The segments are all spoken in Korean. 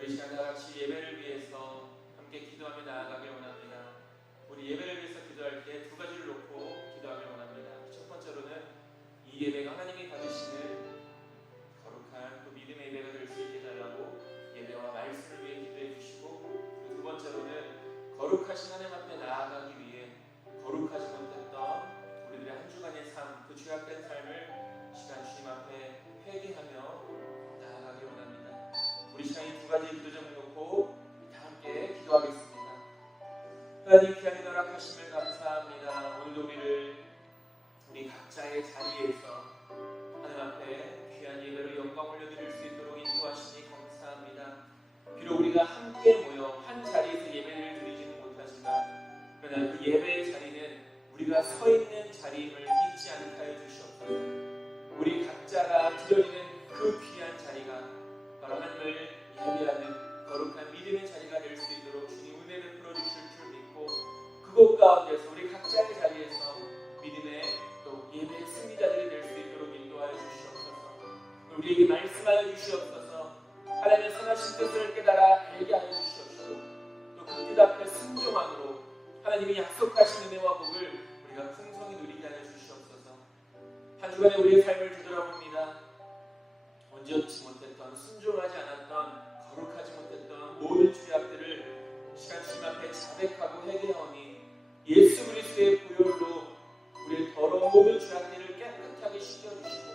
우리 시간 다 같이 예배를 위해서 함께 기도하며 나아가길 원합니다. 우리 예배를 위해서 기도할 때 두 가지를 놓고 기도하길 원합니다. 첫 번째로는 이 예배가 하나님이 받으시는 거룩한 또 믿음의 예배가 될 수 있게 해달라고 예배와 말씀을 위해 기도해 주시고, 두 번째로는 거룩하신 하나님 앞에 나아가기 위해 거룩하지 못했던 우리들의 한 주간의 삶, 그 죄악된 삶을 시간 주님 앞에 회개하며 나아가길 원합니다. 우리 시간 이 두 가지 기도 제목 놓고 다 함께 기도하겠습니다. 하나님 귀한 허락하심을 감사합니다. 오늘도 우리 각자의 자리에서 하나님 앞에 귀한 예배로 영광 올려드릴 수 있도록 인도하시니 감사합니다. 비록 우리가 함께 모여 한 자리에서 예배를 드리지는 못하지만, 그러나 그 예배의 자리는 우리가 서 있는 자리임을 잊지 않게 해 주시옵소서. 우리 각자가 드려지는 그 귀한 자리가 바로 하나님을 예배하는 거룩한 믿음의 자리가 될 수 있도록 주님 은혜 베풀어 주실 줄 믿고, 그곳 가운데서 우리 각자의 자리에서 믿음의 또 예배의 승리자들이 될 수 있도록 인도하여 주시옵소서. 우리에게 말씀하여 주시옵소서. 하나님의 선하신 뜻을 깨달아 알게 하여 주시옵소서. 또 그 뜻 앞에 순종함으로 하나님이 약속하신 은혜와 복을 우리가 풍성히 누리게 하여 주시옵소서. 한 주간에 우리의 삶을 되돌아봅니다. 온전치 못했던, 순종하지 않았던, 거룩하지 못했던 모든 죄악들을 시간 주님 앞에 자백하고 회개하오니 예수 그리스도의 보혈로 우리의 더러운 모든 죄악들을 깨끗하게 씻겨주시고,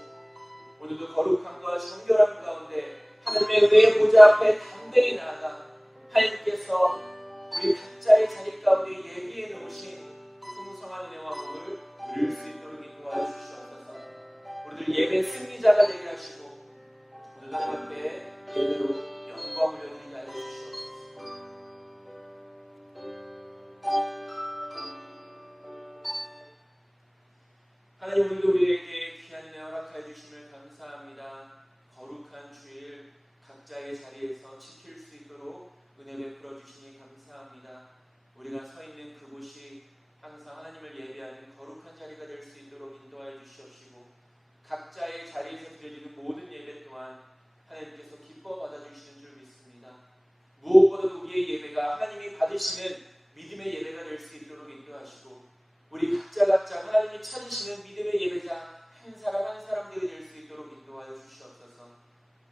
오늘도 거룩함과 정결함 가운데 하나님의 은혜의 보좌 앞에 담대히 나아가 하나님께서 우리 각자의 자리 가운데 예비해 놓으신 풍성한 은혜와 복을 누릴 수 있도록 인도하여 주시옵소서. 우리들 예배 승리자가 되게 하시고, 오늘 하나님 앞에 예배로 영광을 올려드리게 하여 주시옵소서. 하나님, 오늘도 우리에게 귀한 은혜 허락하여 주심을 감사합니다. 거룩한 주일 각자의 자리에서 지킬 수 있도록 은혜 베풀어 주시니 감사합니다. 우리가 서 있는 그곳이 항상 하나님을 예배하는 거룩한 자리가 될 수 있도록 인도하여 주시옵시고, 각자의 자리에서 드려지는 모든 예배 또한 하나님께서 기뻐 받아주시는 줄 믿습니다. 무엇보다도 우리의 예배가 하나님이 받으시는 믿음의 예배가 될 수 있도록 인도하시고, 우리 각자 하나님이 찾으시는 믿음의 예배자 한 사람 한 사람들이 될 수 있도록 인도하여 주시옵소서.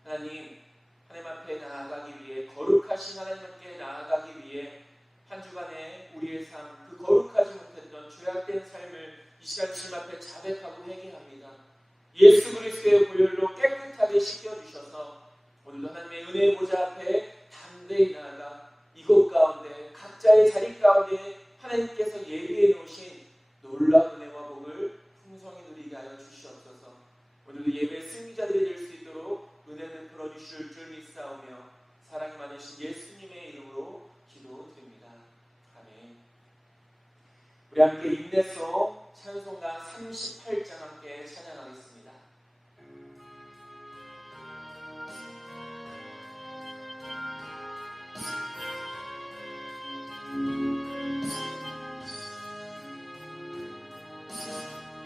하나님 앞에 나아가기 위해, 거룩하신 하나님 앞에 나아가기 위해 한 주간에 우리의 삶, 그 거룩하지 못했던 죄악된 삶을 이 시간 주님 앞에 자백하고 회개합니다. 예수 그리스도의 보혈로 깨끗하게 씻겨주셔서 오늘도 하나님의 은혜의 보좌 앞에 담대히 나아가 이곳 가운데 각자의 자리 가운데 하나님께서 예비해 놓으신 놀라운 은혜와 복을 풍성히 누리게 하여 주시옵소서. 오늘도 예배의 승리자들이 될 수 있도록 은혜를 풀어주실 줄 믿사오며 사랑이 많으신 예수님의 이름으로 기도드립니다. 아멘. 우리 함께 인내송 찬송가 38장 함께 찬양하겠습니다.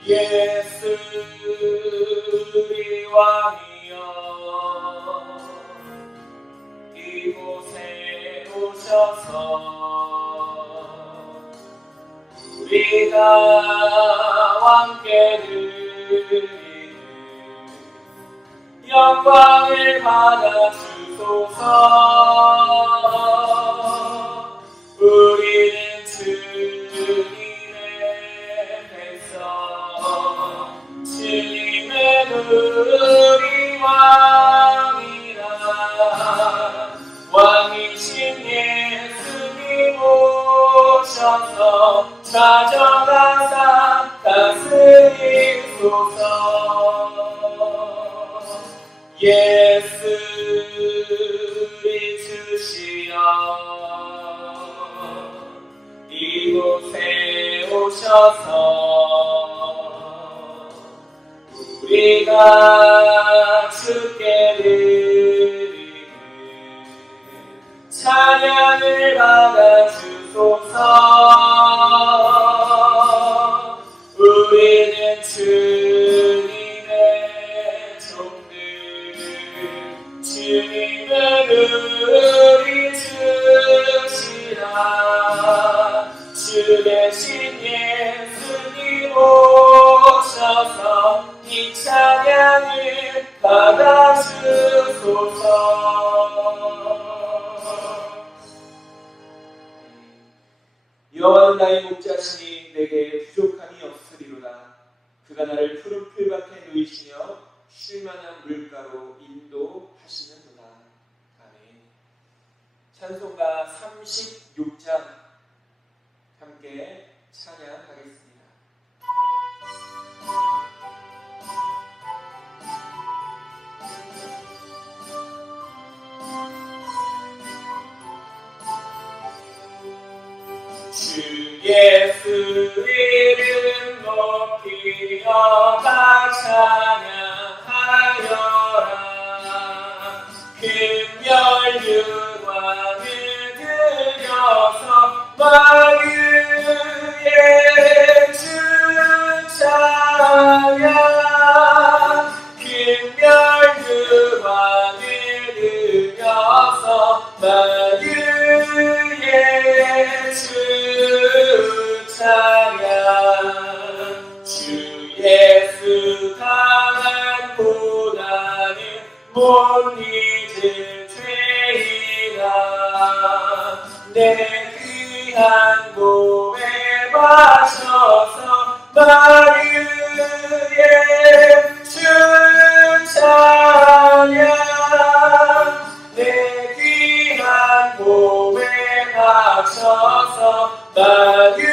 예수 우리 왕이여 이곳에 오셔서 우리가 왕께 드리는 영광을 받아 주소서. 우리는 주님의 우리 왕이라 왕이신 예수님 오셔서 찾아가사 다스리소서. 예수 우리 주시여 이곳에 오셔서 우리가 주께 드리는 찬양을 받아 주소서. 우리는 주님의 종들, 주님의 우리 주시라. 주 대신 예수님 오셔서 이 찬양을 받아주소서. 여호와는 나의 목자시니 내게 부족함이 없으리로다. 그가 나를 푸른 풀밭에 누이시며 쉴만한 물가로 인도하시는도다. 아멘. 찬송가 36장 함께 찬양하겠습니다. 주 예수 이름 높이여 다 찬양하여라. 금열 유관을 들여서 마귀의 주 찬양. 금열 유관을 들여서 마귀의 주 찬양. 주 예수 당한 고난을 못 잊을 죄이라. 내 귀한 몸에 마셔서 마귀의 주 찬양. 내 귀한 몸에 마셔서 마귀의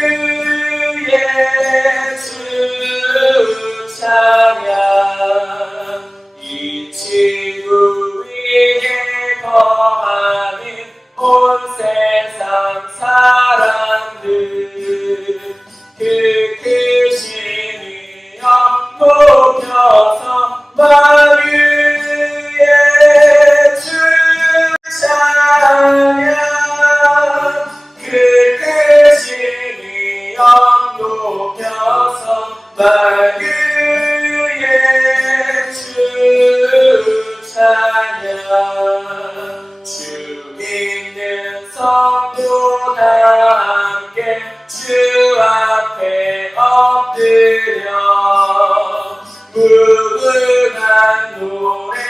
주 찬양. 이 지구 위에 거하는 온 세상 사람들 그 크신 이름 높여서 마귀의 주 찬양. 그 크신 이름 높여서 마귀의 주 찬양. 주 믿는 성도 다 함께 주 앞에 엎드려 무궁한 노래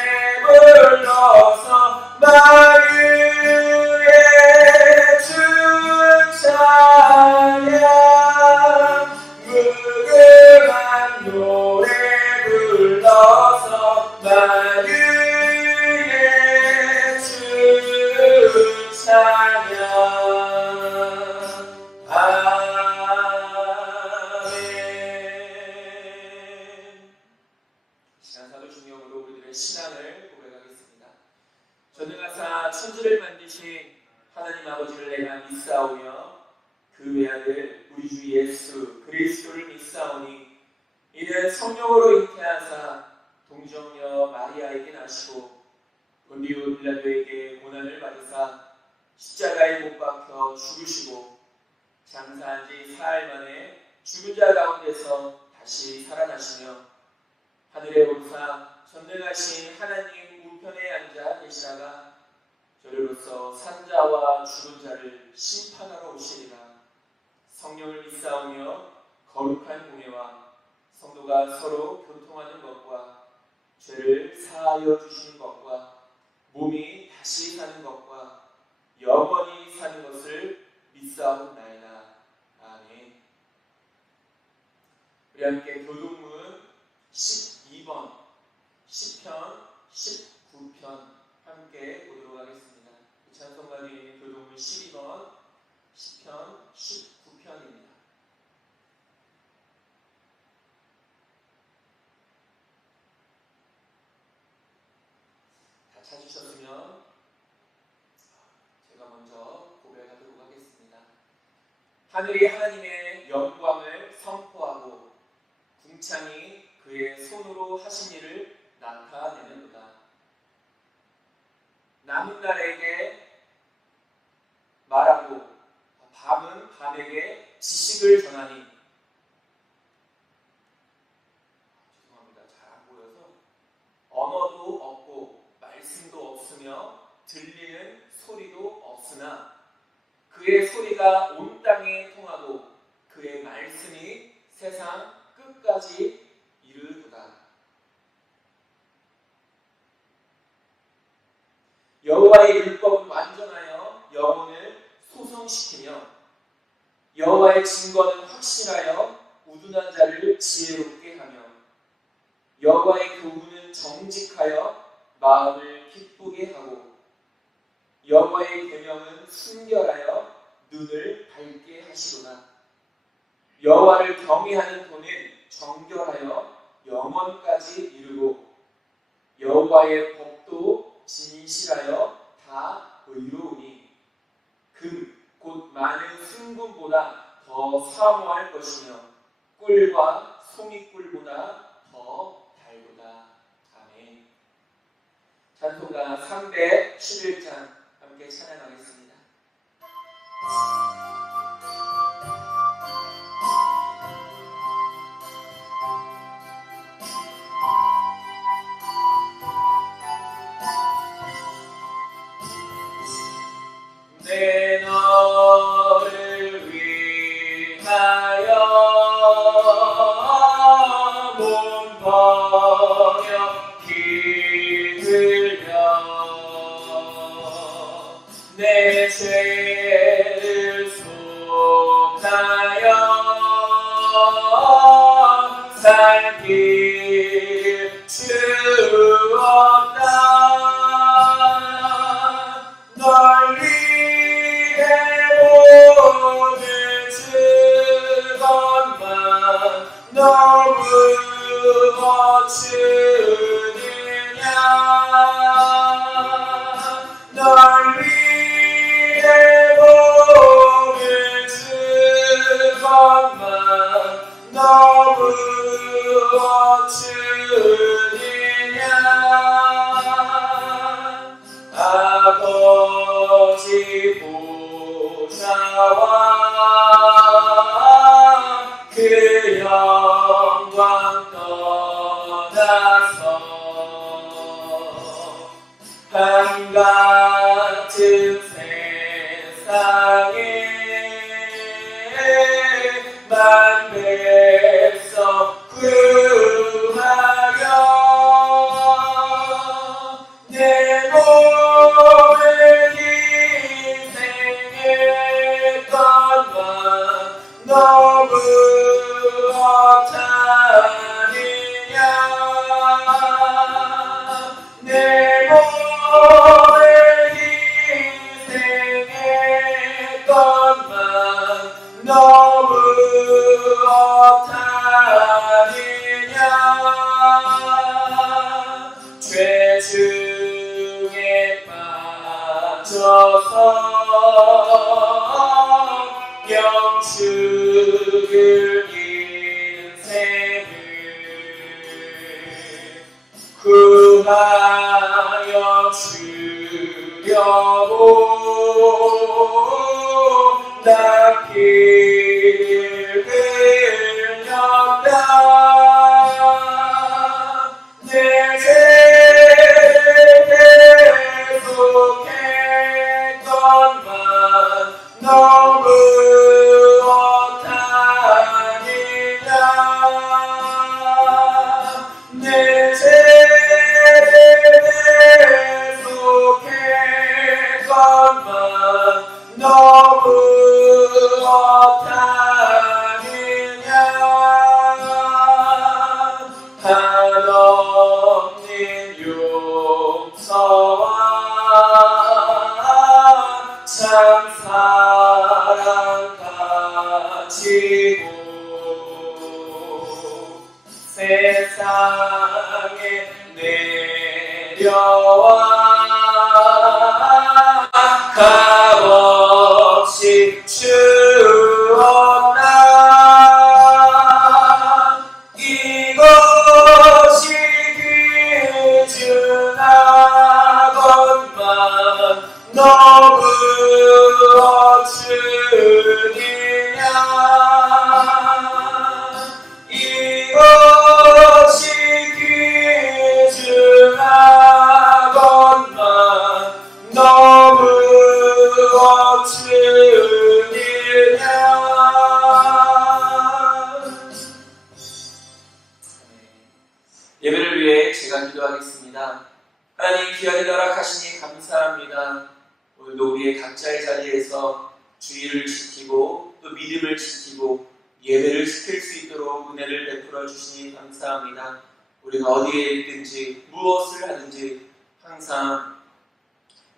불러서 마귀의 주 찬양. 무궁한 노래 불러서 마귀의 주 찬양. 아멘. 신앙사도 중용으로 우리들의 신앙을 고백하겠습니다. 전능하사 천지를 만드신 하나님 아버지를 내가 믿사오며 그 외아들 우리 주 예수 그리스도를 믿사오니 이는 성령으로 잉태하사 동정녀 마리아에게 나시고 본디오 빌라도에게 고난을 받으사 십자가에 못 박혀 죽으시고 장사한 지 사흘 만에 죽은 자 가운데서 다시 살아나시며 하늘에 오르사 전능하신 하나님 우편에 앉아 계시다가 저리로서 산 자와 죽은 자를 심판하러 오시리라. 성령을 믿사오며 거룩한 공예와 성도가 서로 교통하는 것과 죄를 사하여 주시는 것과 몸이 다시 사는 것과 영원히 사는 것을 믿사옵나이다. 아멘. 우리 함께 교동문 12번 시편 19편 함께 보도록 하겠습니다. 찬송가 뒤에 있는 교동문 12번 시편 19편입니다. 다 찾으셨으면 제가 먼저 고백하도록 하겠습니다. 하늘이 하나님의 영광을 선포하고 궁창이 그의 손으로 하신 일을 나타내는도다. 남은 날에게 말하고 밤은 밤에게 지식을 전하니. 죄송합니다. 잘 안 보여서 언어도 없고 말씀도 없으며 들리는 소리도 없으나 그의 소리가 온 땅에 통하고 그의 말씀이 세상 끝까지 이르도다. 여호와의 율법은 완전하여 영혼을 소성시키며 여호와의 증거는 확실하여 우둔한 자를 지혜롭게 하며 여호와의 교훈은 정직하여 마음을 기쁘게 하고 여호와의 계명은 순결하여 눈을 밝게 하시도다. 여호와를 경외하는 도는 정결하여 영원까지 이르고 여호와의 법도 진실하여 다 의로우니 금 곧 많은 순금보다 더 사모할 것이며 꿀과 송이꿀보다 더 달도다. 아멘. 찬송가 311장 함께 찬양하겠습니다. 내 너를 위하여 몸 버려 기들려 내 죄를 속하여 살길 주었다. 널 위해 몸을 주건만 너 무엇주느냐. 널 위해 몸을 주건만 너 무엇주느냐. 아버지 보좌와 그 영광 떠나서 한같은 세상에 만백성 구하려 내 몸을 희생했건만 너 무엇하느냐. 내 몸을 희생했건만 너 무엇하느냐. 죄 중에 빠져서 영축을 인생을 구하여 주려고 나 피를 흘렸다. 내 죄를 계속했건만 너 무엇하느냐. 내 죄를 계속했건만 너 무엇하느냐. 한없는 용서와 참 사랑 가지고 세상에 내려와 값없이 주었다. 이것이 귀중하건만 너 무엇주느냐. 이것이 귀중하건만 너 귀하게 허락하시니 감사합니다. 오늘도 우리의 각자의 자리에서 주의를 지키고 또 믿음을 지키고 예배를 지킬 수 있도록 은혜를 베풀어 주시니 감사합니다. 우리가 어디에 있든지 무엇을 하든지 항상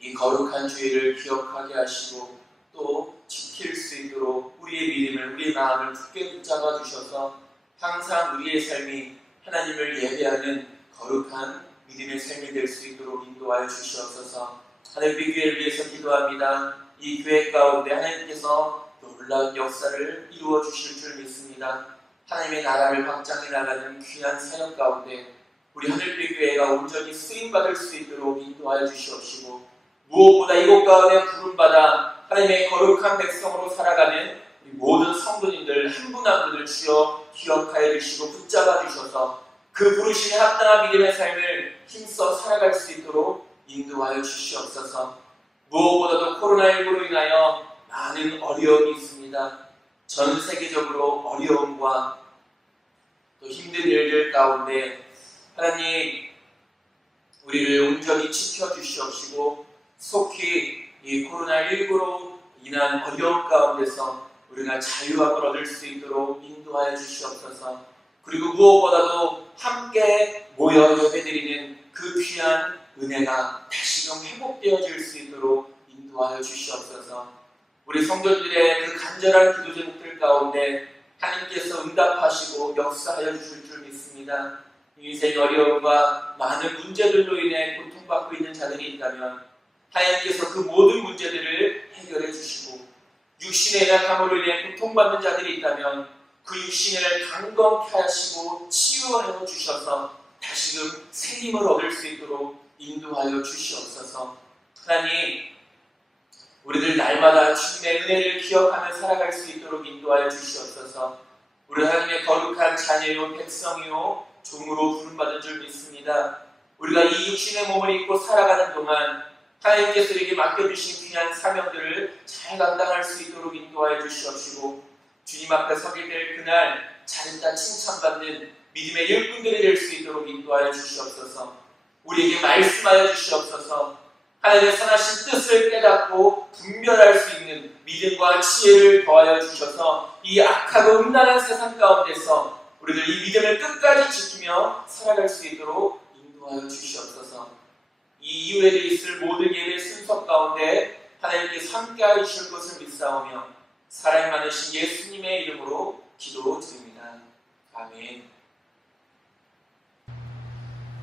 이 거룩한 주의를 기억하게 하시고 또 지킬 수 있도록 우리의 믿음을, 우리의 마음을 굳게 붙잡아 주셔서 항상 우리의 삶이 하나님을 예배하는 거룩한 믿음의 삶이 될 수 있도록 인도하여 주시옵소서. 하늘빛 교회를 위해서 기도합니다. 이 교회 가운데 하나님께서 놀라운 역사를 이루어 주실 줄 믿습니다. 하나님의 나라를 확장해 나가는 귀한 사역 가운데 우리 하늘빛 교회가 온전히 쓰임받을 수 있도록 인도하여 주시옵시고, 무엇보다 이곳 가운데 부름받아 하나님의 거룩한 백성으로 살아가는 우리 모든 성도님들 한 분 한 분을 주여 기억하여 주시고 붙잡아 주셔서 그 부르심에 합당한 믿음의 삶을 힘써 살아갈 수 있도록 인도하여 주시옵소서. 무엇보다도 코로나19로 인하여 많은 어려움이 있습니다. 전 세계적으로 어려움과 또 힘든 일들 가운데 하나님 우리를 온전히 지켜주시옵시고, 속히 이 코로나19로 인한 어려움 가운데서 우리가 자유함을 얻을 수 있도록 인도하여 주시옵소서. 그리고 무엇보다도 함께 모여 예배드리는 그 귀한 은혜가 다시금 회복되어질 수 있도록 인도하여 주시옵소서. 우리 성도들의 그 간절한 기도 제목들 가운데 하나님께서 응답하시고 역사하여 주실 줄 믿습니다. 인생의 어려움과 많은 문제들로 인해 고통받고 있는 자들이 있다면 하나님께서 그 모든 문제들을 해결해 주시고, 육신의 약함으로 인해 고통받는 자들이 있다면 그 육신을 강건케 하시고 치유하여 주셔서 다시금 새 힘을 얻을 수 있도록 인도하여 주시옵소서. 하나님, 우리들 날마다 주님의 은혜를 기억하며 살아갈 수 있도록 인도하여 주시옵소서. 우리 하나님의 거룩한 자녀요 백성이요 종으로 부름받은 줄 믿습니다. 우리가 이 육신의 몸을 입고 살아가는 동안 하나님께서 우리에게 맡겨주신 귀한 사명들을 잘 감당할 수 있도록 인도하여 주시옵시고, 주님 앞에 서게 될 그날 잘했다 칭찬받는 믿음의 일꾼들이 될 수 있도록 인도하여 주시옵소서. 우리에게 말씀하여 주시옵소서. 하나님의 선하신 뜻을 깨닫고 분별할 수 있는 믿음과 지혜를 더하여 주셔서 이 악하고 음란한 세상 가운데서 우리들 이 믿음을 끝까지 지키며 살아갈 수 있도록 인도하여 주시옵소서. 이 이후에도 있을 모든 예배 순서 가운데 하나님께서 함께하여 주실 것을 믿사오며 사랑이 많으신 예수님의 이름으로 기도드립니다. 아멘.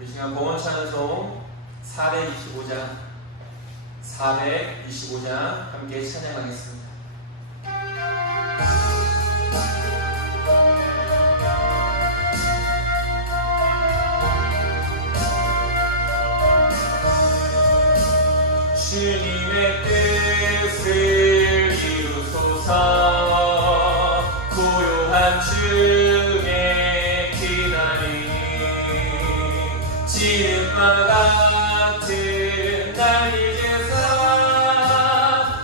이 시간 봉헌 찬송 425장 함께 찬양하겠습니다. 주님의 뜻을 이루소서. 고요한 중에 기다리니 지름과 같은 날 이제서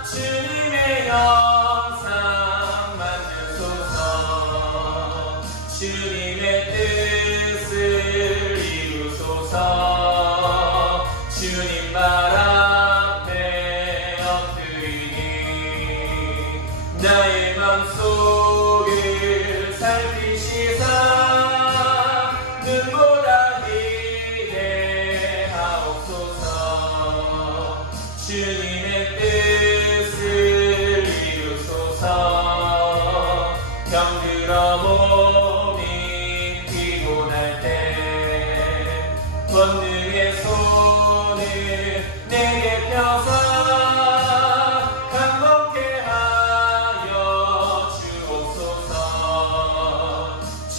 주님의 영상 만드소서. 주님의 뜻을 이루소서. 주님 말 나의 맘속을 살피시사 눈보다 기게 하옵소서. 주님의 뜻을 이루소서. 병들어 몸이 피곤할 때 권능의 손을 내게 펴서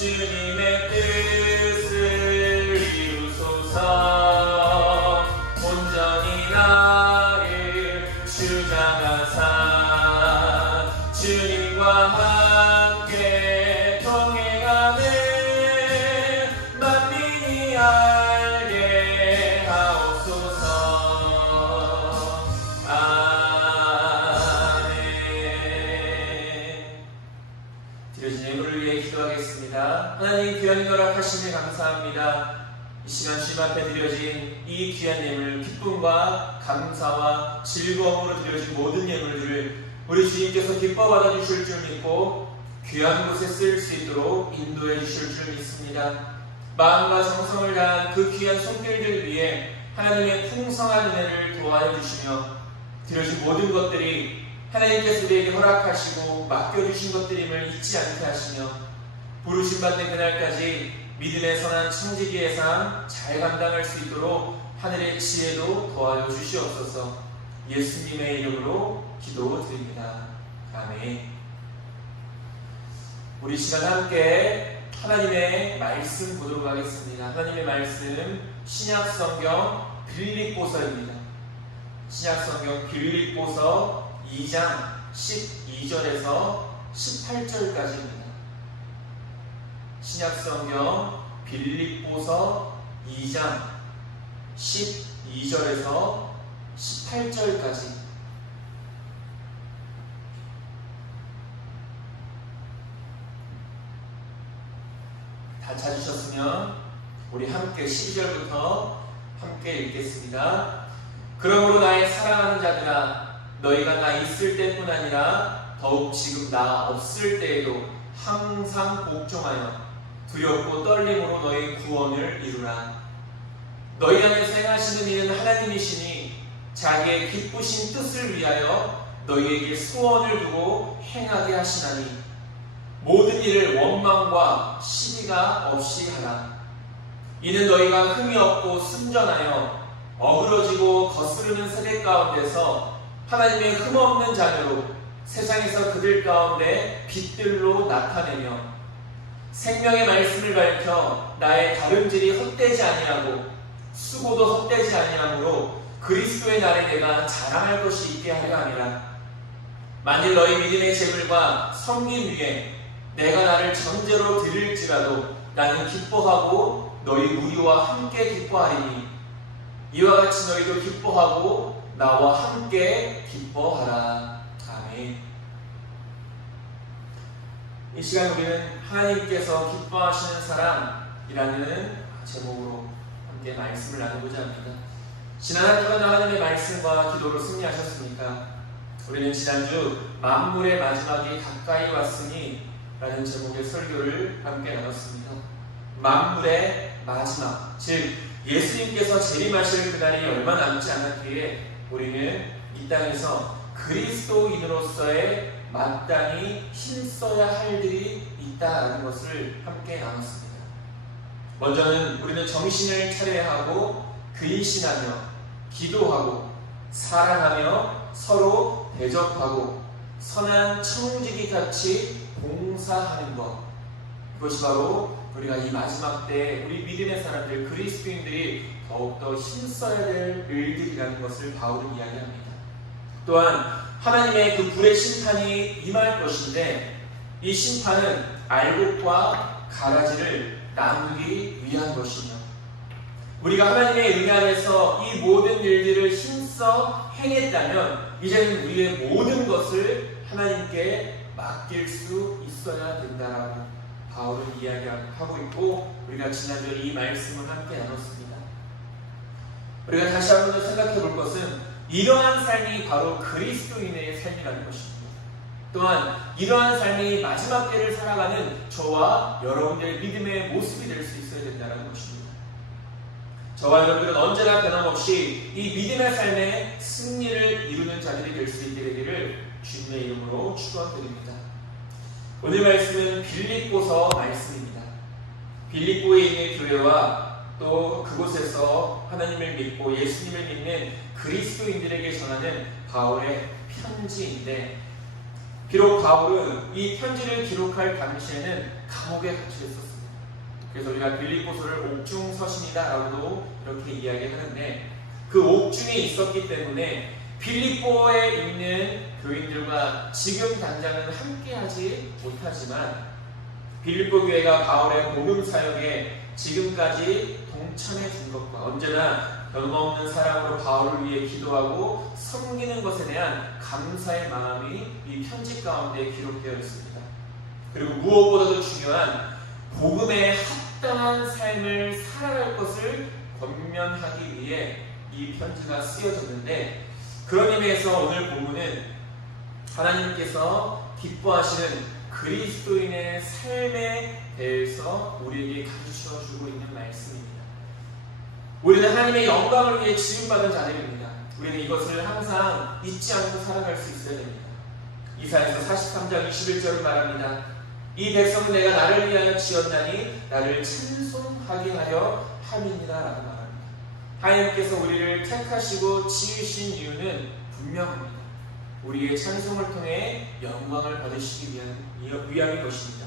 주님의 뜻을 이루소서. 온전히 나를 주장하사 주님과 함께 동행하는 만민이 알게 하옵소서. 아멘. 드려진 예물을 위해 기도하겠습니다. 하나님 귀한 허락하시니 감사합니다. 이 시간 주님 주님 앞에 드려진 이 귀한 예물, 기쁨과 감사와 즐거움으로 드려진 모든 예물들을 우리 주님께서 기뻐 받아주실 줄 믿고 귀한 곳에 쓸 수 있도록 인도해 주실 줄 믿습니다. 마음과 정성을 다한 그 귀한 손길들 위해 하나님의 풍성한 은혜를 도와해 주시며 드려진 모든 것들이 하나님께서 우리에게 허락하시고 맡겨주신 것들임을 잊지 않게 하시며 부르심 받는 그날까지 믿음의 선한 청지기의 삶 잘 감당할 수 있도록 하늘의 지혜도 도와줘 주시옵소서. 예수님의 이름으로 기도드립니다. 아멘. 우리 시간 함께 하나님의 말씀 보도록 하겠습니다. 하나님의 말씀 신약성경 빌립보서입니다. 신약성경 빌립보서 2장 12절에서 18절까지입니다. 신약성경 빌립보서 2장 12절에서 18절까지. 다 찾으셨으면 우리 함께 12절부터 함께 읽겠습니다. 그러므로 나의 사랑하는 자들아, 너희가 나 있을 때뿐 아니라 더욱 지금 나 없을 때에도 항상 복종하여 두렵고 떨림으로 너희 구원을 이루라. 너희 안에서 행하시는 이는 하나님이시니 자기의 기쁘신 뜻을 위하여 너희에게 소원을 두고 행하게 하시나니 모든 일을 원망과 시비가 없이 하라. 이는 너희가 흠이 없고 순전하여 어그러지고 거스르는 세대 가운데서 하나님의 흠없는 자녀로 세상에서 그들 가운데 빛들로 나타내며 생명의 말씀을 밝혀 나의 다름질이 헛되지 아니하고 수고도 헛되지 아니하므로 그리스도의 날에 내가 자랑할 것이 있게 하려 함이라. 만일 너희 믿음의 재물과 섬김 위에 내가 나를 전제로 드릴지라도 나는 기뻐하고 너희 무리와 함께 기뻐하리니 이와 같이 너희도 기뻐하고 나와 함께 기뻐하라. 아멘. 이 시간 우리는 하나님께서 기뻐하시는 사람이라는 제목으로 함께 말씀을 나누고자 합니다. 지난 한 주간 하나님의 말씀과 기도로 승리하셨습니까? 우리는 지난주 만물의 마지막이 가까이 왔으니 라는 제목의 설교를 함께 나눴습니다. 만물의 마지막, 즉 예수님께서 재림하실 그날이 얼마 남지 않았기에 우리는 이 땅에서 그리스도인으로서의 마땅히 힘써야 할 일이 있다라는 것을 함께 나눴습니다. 먼저는 우리는 정신을 차려야 하고 근신하며 기도하고 사랑하며 서로 대접하고 선한 청지기 같이 봉사하는 것, 그것이 바로 우리가 이 마지막 때 우리 믿음의 사람들 그리스도인들이 더욱더 힘써야 될 일들이라는 것을 바울은 이야기합니다. 또한 하나님의 그 불의 심판이 임할 것인데 이 심판은 알곡과 가라지를 나누기 위한 것이며 우리가 하나님의 은혜 안에서 이 모든 일들을 힘써 행했다면 이제는 우리의 모든 것을 하나님께 맡길 수 있어야 된다라고 바울은 이야기하고 있고 우리가 지난주에 이 말씀을 함께 나눴습니다. 우리가 다시 한 번 더 생각해 볼 것은 이러한 삶이 바로 그리스도인의 삶이라는 것입니다. 또한 이러한 삶이 마지막 때를 살아가는 저와 여러분들의 믿음의 모습이 될 수 있어야 된다는 것입니다. 저와 여러분들은 언제나 변함없이 이 믿음의 삶의 승리를 이루는 자들이 될 수 있게 되기를 주님의 이름으로 축원드립니다. 오늘 말씀은 빌립보서 말씀입니다. 빌립보에 있는 교회와 또 그곳에서 하나님을 믿고 예수님을 믿는 그리스도인들에게 전하는 바울의 편지인데 비록 바울은 이 편지를 기록할 당시에는 감옥에 갇혀 있었습니다. 그래서 우리가 빌립보서를 옥중서신이다라고도 이렇게 이야기하는데 그 옥중에 있었기 때문에 빌립보에 있는 교인들과 지금 당장은 함께하지 못하지만 빌립보 교회가 바울의 복음 사역에 지금까지 동참해 준 것과 언제나 변함없는 사랑으로 바울을 위해 기도하고 섬기는 것에 대한 감사의 마음이 이 편지 가운데 기록되어 있습니다. 그리고 무엇보다도 중요한 복음에 합당한 삶을 살아갈 것을 권면하기 위해 이 편지가 쓰여졌는데, 그런 의미에서 오늘 본문은 하나님께서 기뻐하시는 그리스도인의 삶에 대해서 우리에게 가르쳐 주고 있는 말씀입니다. 우리는 하나님의 영광을 위해 지음받은 자들입니다. 우리는 이것을 항상 잊지 않고 살아갈 수 있어야 됩니다. 이사야서 43장 21절을 말합니다. 이 백성은 내가 나를 위하여 지었나니 나를 찬송하게 하려 함이니라 라고 말합니다. 하나님께서 우리를 택하시고 지으신 이유는 분명합니다. 우리의 찬송을 통해 영광을 받으시기 위함인 것입니다.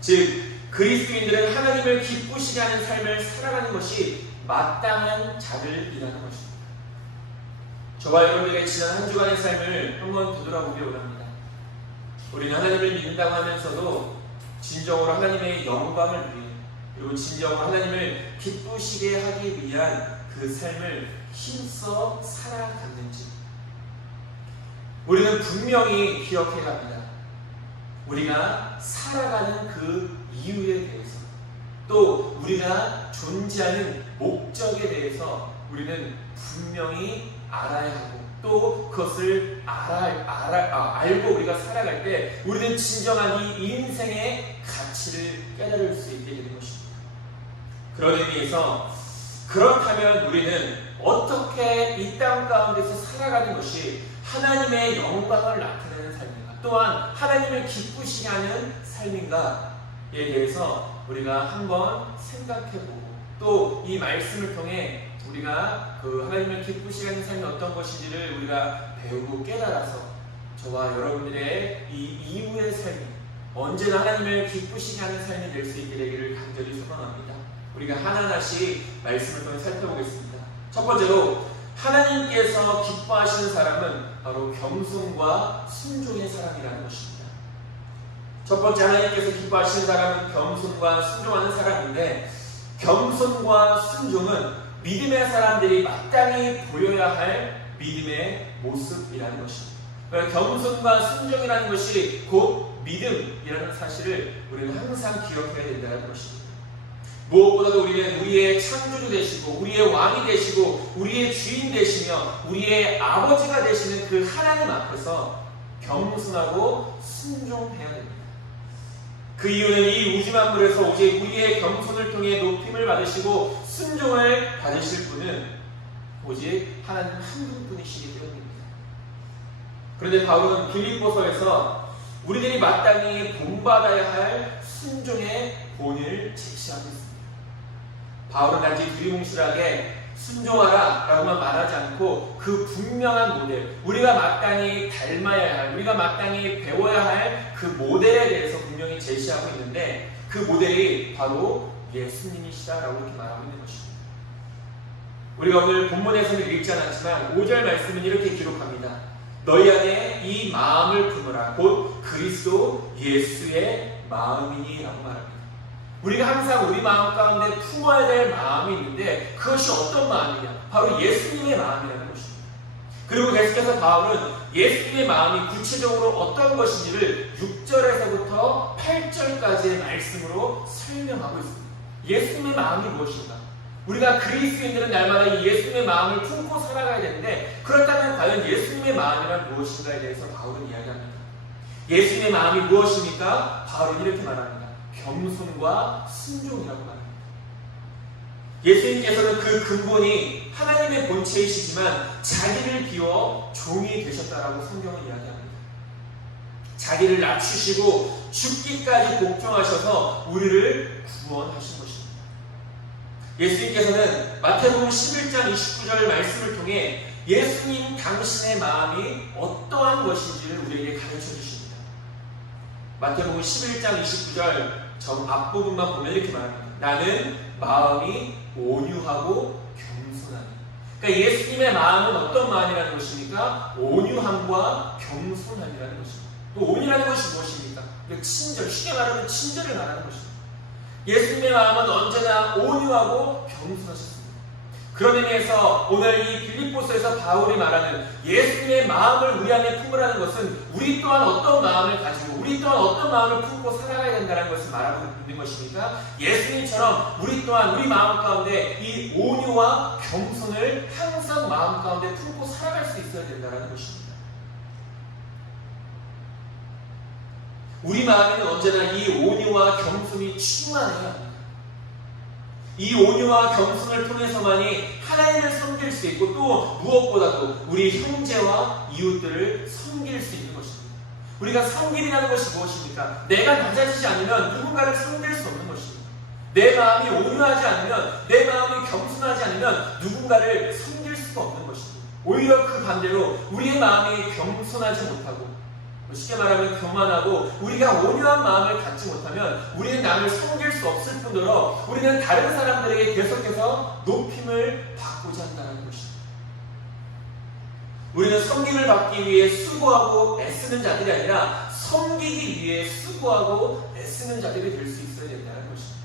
즉 그리스도인들은 하나님을 기쁘시게 하는 삶을 살아가는 것이 마땅한 자들이라는 것입니다. 저와 여러분에게 지난 한 주간의 삶을 한번 되돌아보기 원합니다. 우리는 하나님을 믿는다고 하면서도 진정으로 하나님의 영광을 위해, 그리고 진정으로 하나님을 기쁘시게 하기 위한 그 삶을 힘써 살아갔는지 우리는 분명히 기억해야 합니다. 우리가 살아가는 그 이유에 대해서, 또 우리가 존재하는 목적에 대해서 우리는 분명히 알아야 하고, 또 그것을 알고 우리가 살아갈 때 우리는 진정한 이 인생의 가치를 깨달을 수 있게 되는 것입니다. 그런 의미에서 그렇다면 우리는 어떻게 이 땅 가운데서 살아가는 것이 하나님의 영광을 나타내는 삶인가, 또한 하나님을 기쁘시게 하는 삶인가에 대해서 우리가 한번 생각해보고, 또 이 말씀을 통해 우리가 그 하나님을 기쁘시게 하는 삶이 어떤 것인지를 우리가 배우고 깨달아서 저와 여러분들의 이 이후의 삶이 언제나 하나님을 기쁘시게 하는 삶이 될 수 있게 되기를 간절히 소망합니다. 우리가 하나하나씩 말씀을 통해 살펴보겠습니다. 첫 번째로 하나님께서 기뻐하시는 사람은 바로 겸손과 순종의 사람이라는 것입니다. 첫 번째, 하나님께서 기뻐하시는 사람은 겸손과 순종하는 사람인데, 겸손과 순종은 믿음의 사람들이 마땅히 보여야 할 믿음의 모습이라는 것입니다. 겸손과 순종이라는 것이 곧 믿음이라는 사실을 우리는 항상 기억해야 된다는 것입니다. 무엇보다도 우리는 우리의 창조주 되시고 우리의 왕이 되시고 우리의 주인 되시며 우리의 아버지가 되시는 그 하나님 앞에서 겸손하고 순종해야 됩니다. 그 이유는 이 우주 만물에서 오직 우리의 겸손을 통해 높임을 받으시고 순종을 받으실 분은 오직 하나님 한 분뿐이시기 때문입니다. 그런데 바울은 빌립보서에서 우리들이 마땅히 본받아야 할 순종의 본을 제시하고 있습니다. 바울은 단지 두리뭉실하게 순종하라 라고만 말하지 않고 그 분명한 모델, 우리가 마땅히 닮아야 할, 우리가 마땅히 배워야 할 그 모델에 대해서 분명히 제시하고 있는데, 그 모델이 바로 예수님이시다라고 이렇게 말하고 있는 것입니다. 우리가 오늘 본문에서는 읽지 않았지만 5절 말씀은 이렇게 기록합니다. 너희 안에 이 마음을 품으라, 곧 그리스도 예수의 마음이니 라고 말합니다. 우리가 항상 우리 마음 가운데 품어야 될 마음이 있는데, 그것이 어떤 마음이냐? 바로 예수님의 마음이라는 것입니다. 그리고 계속해서 바울은 예수님의 마음이 구체적으로 어떤 것인지를 6절에서부터 8절까지의 말씀으로 설명하고 있습니다. 예수님의 마음이 무엇인가? 우리가 그리스도인들은 날마다 이 예수님의 마음을 품고 살아가야 되는데, 그렇다면 과연 예수님의 마음이란 무엇인가에 대해서 바울은 이야기합니다. 예수님의 마음이 무엇입니까? 바울은 이렇게 말합니다. 겸손과 순종이라고 말합니다. 예수님께서는 그 근본이 하나님의 본체이시지만 자기를 비워 종이 되셨다라고 성경은 이야기합니다. 자기를 낮추시고 죽기까지 복종하셔서 우리를 구원하신 것입니다. 예수님께서는 마태복음 11장 29절 말씀을 통해 예수님 당신의 마음이 어떠한 것인지를 우리에게 가르쳐 주십니다. 마태복음 11장 29절 정 앞부분만 보면 이렇게 말합니다. 나는 마음이 온유하고 겸손하니. 그러니까 예수님의 마음은 어떤 마음이라는 것입니까? 온유함과 겸손함이라는 것입니다. 또 온유라는 것이 무엇입니까? 친절, 쉽게 말하면 친절을 말하는 것입니다. 예수님의 마음은 언제나 온유하고 겸손하셨습니다. 그런 의미에서 오늘 이 빌립보서에서 바울이 말하는 예수님의 마음을 우리 안에 품으라는 것은 우리 또한 어떤 마음을 가지고 우리 또한 어떤 마음을 품고 살아가야 된다는 것을 말하고 있는 것이니까 예수님처럼 우리 또한 우리 마음 가운데 이 온유와 겸손을 항상 마음 가운데 품고 살아갈 수 있어야 된다는 것입니다. 우리 마음에는 언제나 이 온유와 겸손이 충만해야 합니다. 이 온유와 겸손을 통해서만이 하나님을 섬길 수 있고 또 무엇보다도 우리 형제와 이웃들을 섬길 수 있는 것입니다. 우리가 섬김이라는 것이 무엇입니까? 내가 낮아지지 않으면 누군가를 섬길 수 없는 것입니다. 내 마음이 온유하지 않으면, 내 마음이 겸손하지 않으면 누군가를 섬길 수가 없는 것입니다. 오히려 그 반대로 우리의 마음이 겸손하지 못하고 쉽게 말하면 교만하고 우리가 온유한 마음을 갖지 못하면 우리는 남을 섬길 수 없을 뿐더러 우리는 다른 사람들에게 계속해서 높임을 받고자 한다는 것입니다. 우리는 섬김을 받기 위해 수고하고 애쓰는 자들이 아니라 섬기기 위해 수고하고 애쓰는 자들이 될 수 있어야 된다는 것입니다.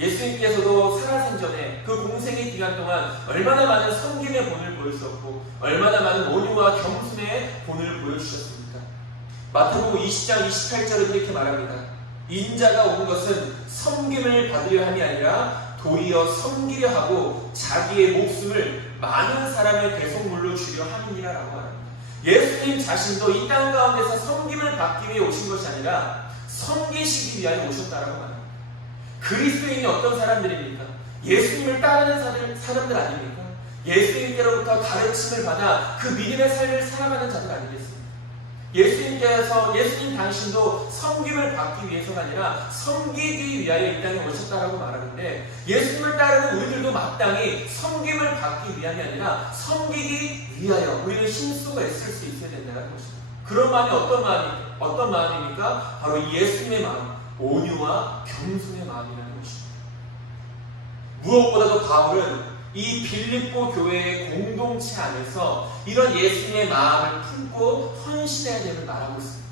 예수님께서도 살아생전에 그 공생의 기간 동안 얼마나 많은 섬김의 본을 보여주셨고 얼마나 많은 온유와 겸손의 본을 보여주셨습니다. 마태복음 20장 28절은 이렇게 말합니다. 인자가 온 것은 섬김을 받으려 함이 아니라 도리어 섬기려 하고 자기의 목숨을 많은 사람의 대속물로 주려 함이니라 라고 말합니다. 예수님 자신도 이 땅 가운데서 섬김을 받기 위해 오신 것이 아니라 섬기시기 위하여 오셨다라고 말합니다. 그리스도인이 어떤 사람들입니까? 예수님을 따르는 사람들 아닙니까? 예수님께로부터 가르침을 받아 그 믿음의 삶을 살아가는 자들 아니겠습니까? 예수님 당신도 섬김을 받기 위해서가 아니라 섬기기 위하여 이 땅에 오셨다라고 말하는데 예수님을 따르는 우리들도 마땅히 섬김을 받기 위함이 아니라 섬기기 위하여 우리는 힘쓰고 애쓸 수 있어야 된다는 것입니다. 그런 마음이 어떤 마음입니까? 바로 예수님의 마음, 온유와 겸손의 마음이라는 것입니다. 무엇보다도 바울은 이 빌립보 교회의 공동체 안에서 이런 예수님의 마음을 품고 헌신해야 됨을 말하고 있습니다.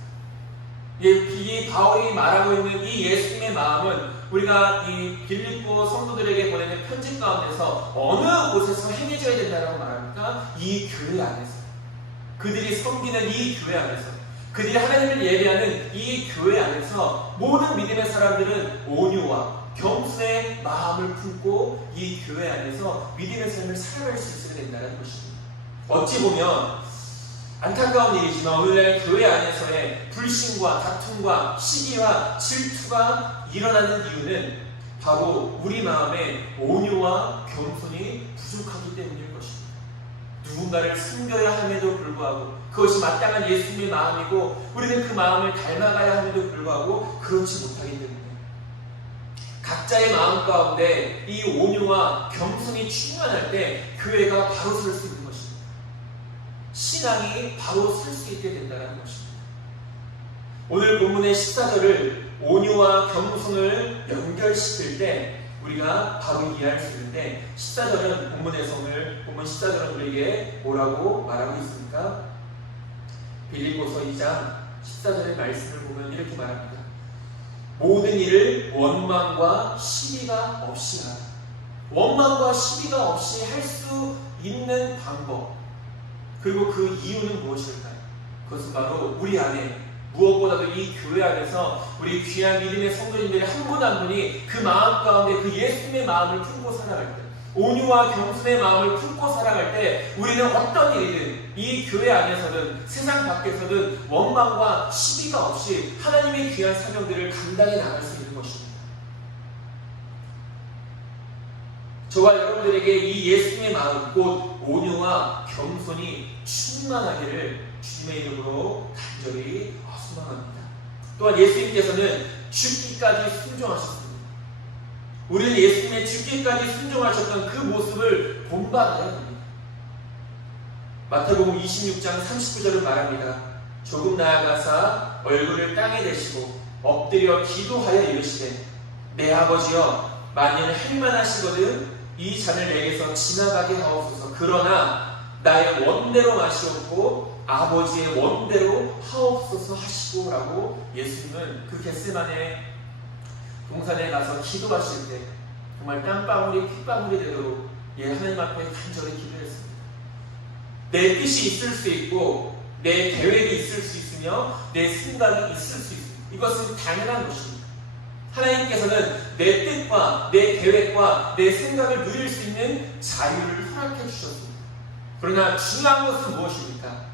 이 바울이 말하고 있는 이 예수님의 마음은 우리가 이 빌립보 성도들에게 보내는 편지 가운데서 어느 곳에서 행해져야 된다고 말합니까? 이 교회 안에서, 그들이 섬기는 이 교회 안에서, 그들이 하나님을 예배하는 이 교회 안에서 모든 믿음의 사람들은 온유와 겸손의 마음을 품고 이 교회 안에서 믿음의 삶을 살아갈 수 있어야 된다는 것입니다. 어찌 보면 안타까운 일이지만 오늘날 교회 안에서의 불신과 다툼과 시기와 질투가 일어나는 이유는 바로 우리 마음에 온유와 겸손이 부족하기 때문일 것입니다. 누군가를 섬겨야 함에도 불구하고 그것이 마땅한 예수님의 마음이고 우리는 그 마음을 닮아가야 함에도 불구하고 그렇지 못하기 때문에 각자의 마음 가운데 이 온유와 겸손이 충만할 때 교회가 바로 설 수 있는 것입니다. 신앙이 바로 설 수 있게 된다는 것입니다. 오늘 본문의 14절을 온유와 겸손을 연결시킬 때 우리가 바로 이해할 수 있는데 14절은 본문에서 오늘 본문 14절은 우리에게 뭐라고 말하고 있습니까? 빌립보서 2장 14절의 말씀을 보면 이렇게 말합니다. 모든 일을 원망과 시비가 없이 하라. 원망과 시비가 없이 할 수 있는 방법 그리고 그 이유는 무엇일까요? 그것은 바로 우리 안에 무엇보다도 이 교회 안에서 우리 귀한 믿음의 성도님들이 한 분 한 분이 그 마음 가운데 그 예수님의 마음을 품고 살아갈 때 온유와 겸손의 마음을 품고 살아갈 때 우리는 어떤 일이든 이 교회 안에서든 세상 밖에서든 원망과 시비가 없이 하나님의 귀한 사명들을 감당해 나갈 수 있는 것입니다. 저와 여러분들에게 이 예수님의 마음 곧 온유와 겸손이 충만하기를 주님의 이름으로 간절히 소망합니다. 또한 예수님께서는 죽기까지 순종하셨습니다. 우리는 예수님의 죽기까지 순종하셨던 그 모습을 본받아야 합니다. 마태복음 26장 39절은 말합니다. 조금 나아가사 얼굴을 땅에 대시고 엎드려 기도하여 이르시되 내 아버지여 만일 할만하시거든 이 잔을 내게서 지나가게 하옵소서. 그러나 나의 원대로 마시옵고 아버지의 원대로 하옵소서 하시고 라고 예수님은 그 겟세마네 동산에 가서 기도하실 때 정말 땀방울이 핏방울이 되도록 하나님 앞에 간절히 기도했습니다. 내 뜻이 있을 수 있고 내 계획이 있을 수 있으며 내 생각이 있을 수 있습니다. 이것은 당연한 것입니다. 하나님께서는 내 뜻과 내 계획과 내 생각을 누릴 수 있는 자유를 허락해 주셨습니다. 그러나 중요한 것은 무엇입니까?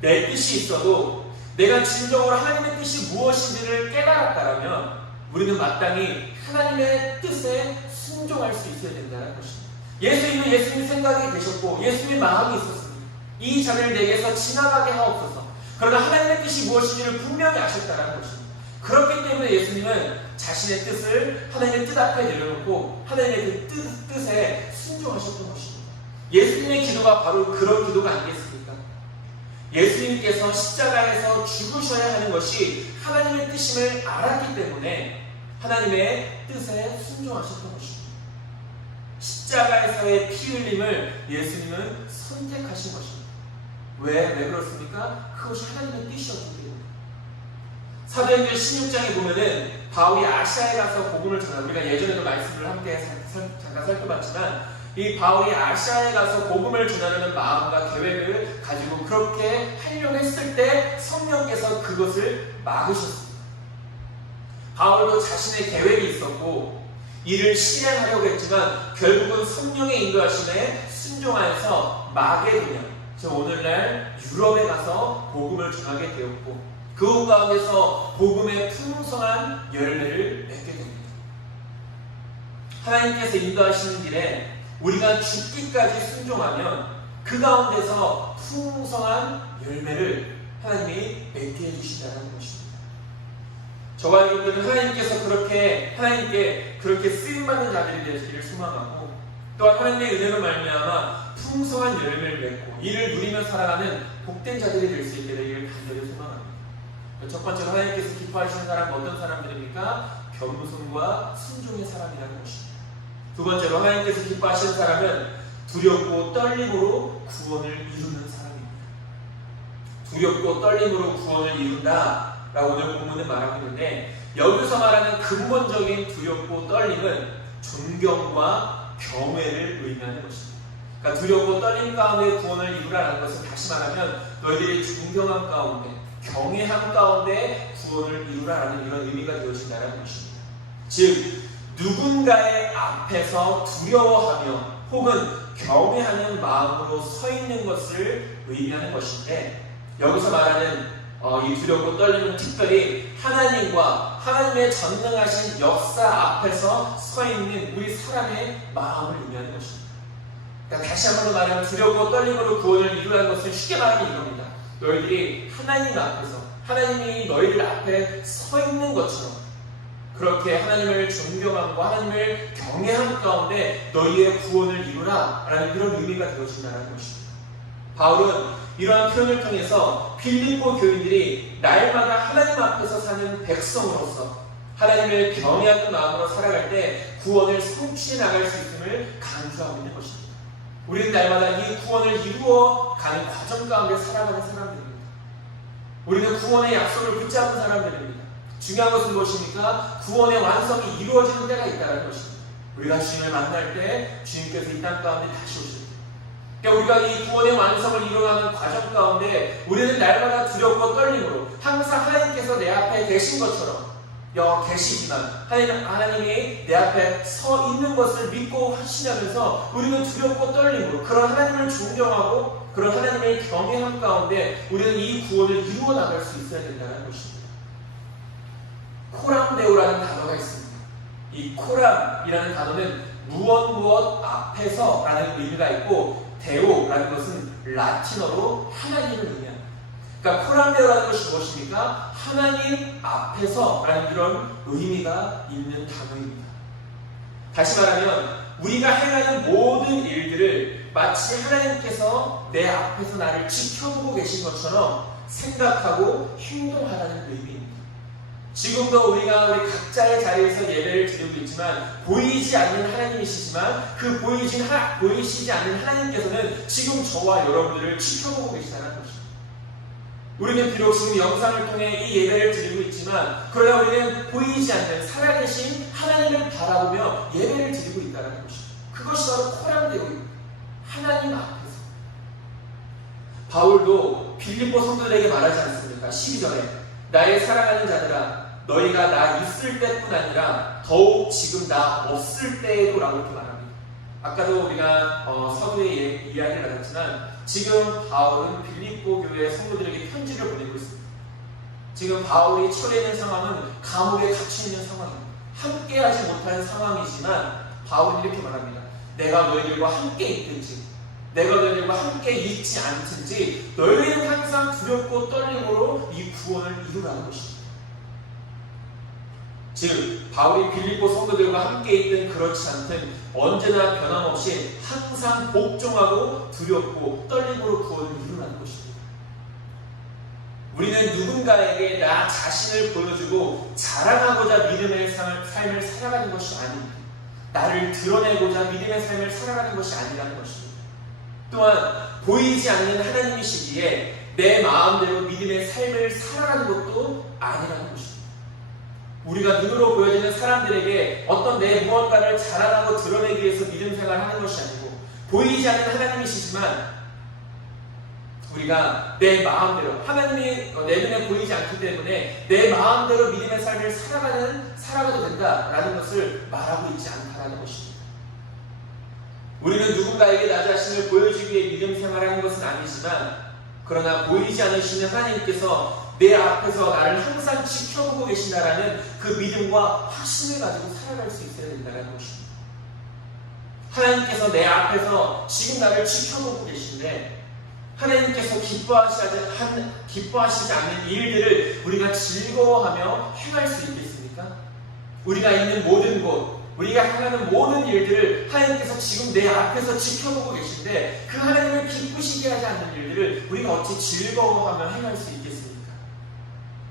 내 뜻이 있어도 내가 진정으로 하나님의 뜻이 무엇인지를 깨달았다면 우리는 마땅히 하나님의 뜻에 순종할 수 있어야 된다는 것입니다. 예수님 생각이 되셨고 예수님의 마음이 있었습니다. 이 자를 내게서 지나가게 하옵소서. 그러나 하나님의 뜻이 무엇인지를 분명히 아셨다는 것입니다. 그렇기 때문에 예수님은 자신의 뜻을 하나님의 뜻 앞에 내려놓고 하나님의 그 뜻에 순종하셨던 것입니다. 예수님의 기도가 바로 그런 기도가 아니겠습니까? 예수님께서 십자가에서 죽으셔야 하는 것이 하나님의 뜻임을 알았기 때문에 하나님의 뜻에 순종하셨던 것입니다. 십자가에서의 피 흘림을 예수님은 선택하신 것입니다. 왜 그렇습니까? 그것이 하나님의 뜻이었기 때문에. 사도행전 16장에 보면은 바울이 아시아에 가서 복음을 전하고, 우리가 예전에도 말씀을 함께 잠깐 살펴봤지만 이 바울이 아시아에 가서 복음을 전하려는 마음과 계획을 가지고 그렇게 하려고 했을 때 성령께서 그것을 막으셨습니다. 바울도 자신의 계획이 있었고 이를 실행하려고 했지만 결국은 성령의 인도하심에 순종하여서 마게도냐, 저 오늘날 유럽에 가서 복음을 전하게 되었고 그 가운데서 복음의 풍성한 열매를 맺게 됩니다. 하나님께서 인도하시는 길에 우리가 죽기까지 순종하면 그 가운데서 풍성한 열매를 하나님이 맺게 해주신다는 것입니다. 저와 여러분들은 하나님께 그렇게 쓰임받는 자들이 되시기를 소망하고 또한 하나님의 은혜로 말미암아 풍성한 열매를 맺고 이를 누리며 살아가는 복된 자들이 될 수 있게 되기를 간절히 소망합니다. 첫 번째로 하나님께서 기뻐하시는 사람은 어떤 사람들입니까? 겸손과 순종의 사람이라는 것입니다. 두 번째로 하나님께서 기뻐하시는 사람은 두렵고 떨림으로 구원을 이루는 사람입니다. 두렵고 떨림으로 구원을 이룬다 라고 오늘 본문은 말하고 있는데, 여기서 말하는 근본적인 두렵고 떨림은 존경과 경외를 의미하는 것입니다. 그러니까 두렵고 떨림 가운데 구원을 이루라는 것은 다시 말하면 너희들이 존경함 가운데 경외함 가운데 구원을 이루라라는 이런 의미가 되어진다는 것입니다. 즉 누군가의 앞에서 두려워하며 혹은 경외하는 마음으로 서 있는 것을 의미하는 것인데, 여기서 말하는 이 두렵고 떨림은 특별히 하나님과 하나님의 전능하신 역사 앞에서 서 있는 우리 사람의 마음을 의미하는 것입니다. 그러니까 다시 한 번 더 말하면 두렵고 떨림으로 구원을 이루라는 것은 쉽게 말하면 이겁니다. 너희들이 하나님 앞에서 하나님이 너희들 앞에 서 있는 것처럼 그렇게 하나님을 존경함과 하나님을 경외함 가운데 너희의 구원을 이루라 라는 그런 의미가 되어진다는 것입니다. 바울은 이러한 표현을 통해서 빌립보 교인들이 날마다 하나님 앞에서 사는 백성으로서 하나님을 경외하는 마음으로 살아갈 때 구원을 성취해 나갈 수 있음을 강조하고 있는 것입니다. 우리는 날마다 이 구원을 이루어가는 과정 가운데 살아가는 사람들입니다. 우리는 구원의 약속을 붙잡은 사람들입니다. 중요한 것은 무엇입니까? 구원의 완성이 이루어지는 때가 있다는 것입니다. 우리가 주님을 만날 때 주님께서 이 땅 가운데 다시 오실 때, 그러니까 우리가 이 구원의 완성을 이루어가는 과정 가운데 우리는 날마다 두렵고 떨림으로 항상 하나님께서 내 앞에 계신 것처럼 계시지만 하나님이 내 앞에 서 있는 것을 믿고 하시냐면서 우리는 두렵고 떨림으로 그런 하나님을 존경하고 그런 하나님의 경외함 가운데 우리는 이 구원을 이루어 나갈 수 있어야 된다는 것입니다. 코람데오라는 단어가 있습니다. 이 코람이라는 단어는 무엇 앞에서 라는 의미가 있고, 데오라는 것은 라틴어로 하나님을 의미합니다. 그러니까 코람데오라는 것이 무엇입니까? 하나님 앞에서 라는 그런 의미가 있는 단어입니다. 다시 말하면 우리가 행하는 모든 일들을 마치 하나님께서 내 앞에서 나를 지켜보고 계신 것처럼 생각하고 행동하라는 의미입니다. 지금도 우리가 우리 각자의 자리에서 예배를 드리고 있지만 보이지 않는 하나님이시지만 그 보이시지 않는 하나님께서는 지금 저와 여러분들을 지켜보고 계시다는 것입니다. 우리는 비록 지금 영상을 통해 이 예배를 드리고 있지만 그러나 우리는 보이지 않는 살아계신 하나님을 바라보며 예배를 드리고 있다는 것입니다. 그 그것이 바로 코람데오입니다. 하나님 앞에서. 바울도 빌립보 성도들에게 말하지 않습니까? 12절에 나의 사랑하는 자들아 너희가 나 있을 때뿐 아니라 더욱 지금 나 없을 때에도 라고 이렇게 말합니다. 아까도 우리가 서두에 이야기를 나눴지만 지금 바울은 빌립보 교회 성도들에게 편지를 보내고 있습니다. 지금 바울이 처해 있는 상황은 감옥에 갇혀 있는 상황입니다. 함께하지 못한 상황이지만 바울은 이렇게 말합니다. 내가 너희들과 함께 있든지 내가 너희들과 함께 있지 않든지 너희는 항상 두렵고 떨림으로 이 구원을 이루라는 것입니다. 즉 바울이 빌립보 성도들과 함께 있든 그렇지 않든 언제나 변함없이 항상 복종하고 두렵고 떨림으로 구원을 이루라는 것입니다. 우리는 누군가에게 나 자신을 보여주고 자랑하고자 믿음의 삶을 살아가는 것이 아닙니다. 나를 드러내고자 믿음의 삶을 살아가는 것이 아니라는 것입니다. 또한 보이지 않는 하나님이시기에 내 마음대로 믿음의 삶을 살아가는 것도 아니라는 것입니다. 우리가 눈으로 보여지는 사람들에게 어떤 내 무언가를 자랑하고 드러내기 위해서 믿음 생활을 하는 것이 아니고 보이지 않는 하나님이시지만 우리가 내 마음대로 하나님이 내 눈에 보이지 않기 때문에 내 마음대로 믿음의 삶을 살아가도 된다라는 것을 말하고 있지 않다라는 것입니다. 우리는 누군가에게 나 자신을 보여주기 위해 믿음 생활을 하는 것은 아니지만 그러나 보이지 않으시는 하나님께서 내 앞에서 나를 항상 지켜보고 계신다라는 그 믿음과 확신을 가지고 살아갈 수 있어야 된다는 것입니다. 하나님께서 내 앞에서 지금 나를 지켜보고 계신데 하나님께서 기뻐하시지 않는 일들을 우리가 즐거워하며 행할 수 있겠습니까? 우리가 있는 모든 곳, 우리가 행하는 모든 일들을 하나님께서 지금 내 앞에서 지켜보고 계신데 그 하나님을 기쁘시게 하지 않는 일들을 우리가 어찌 즐거워하며 행할 수 있겠습니까?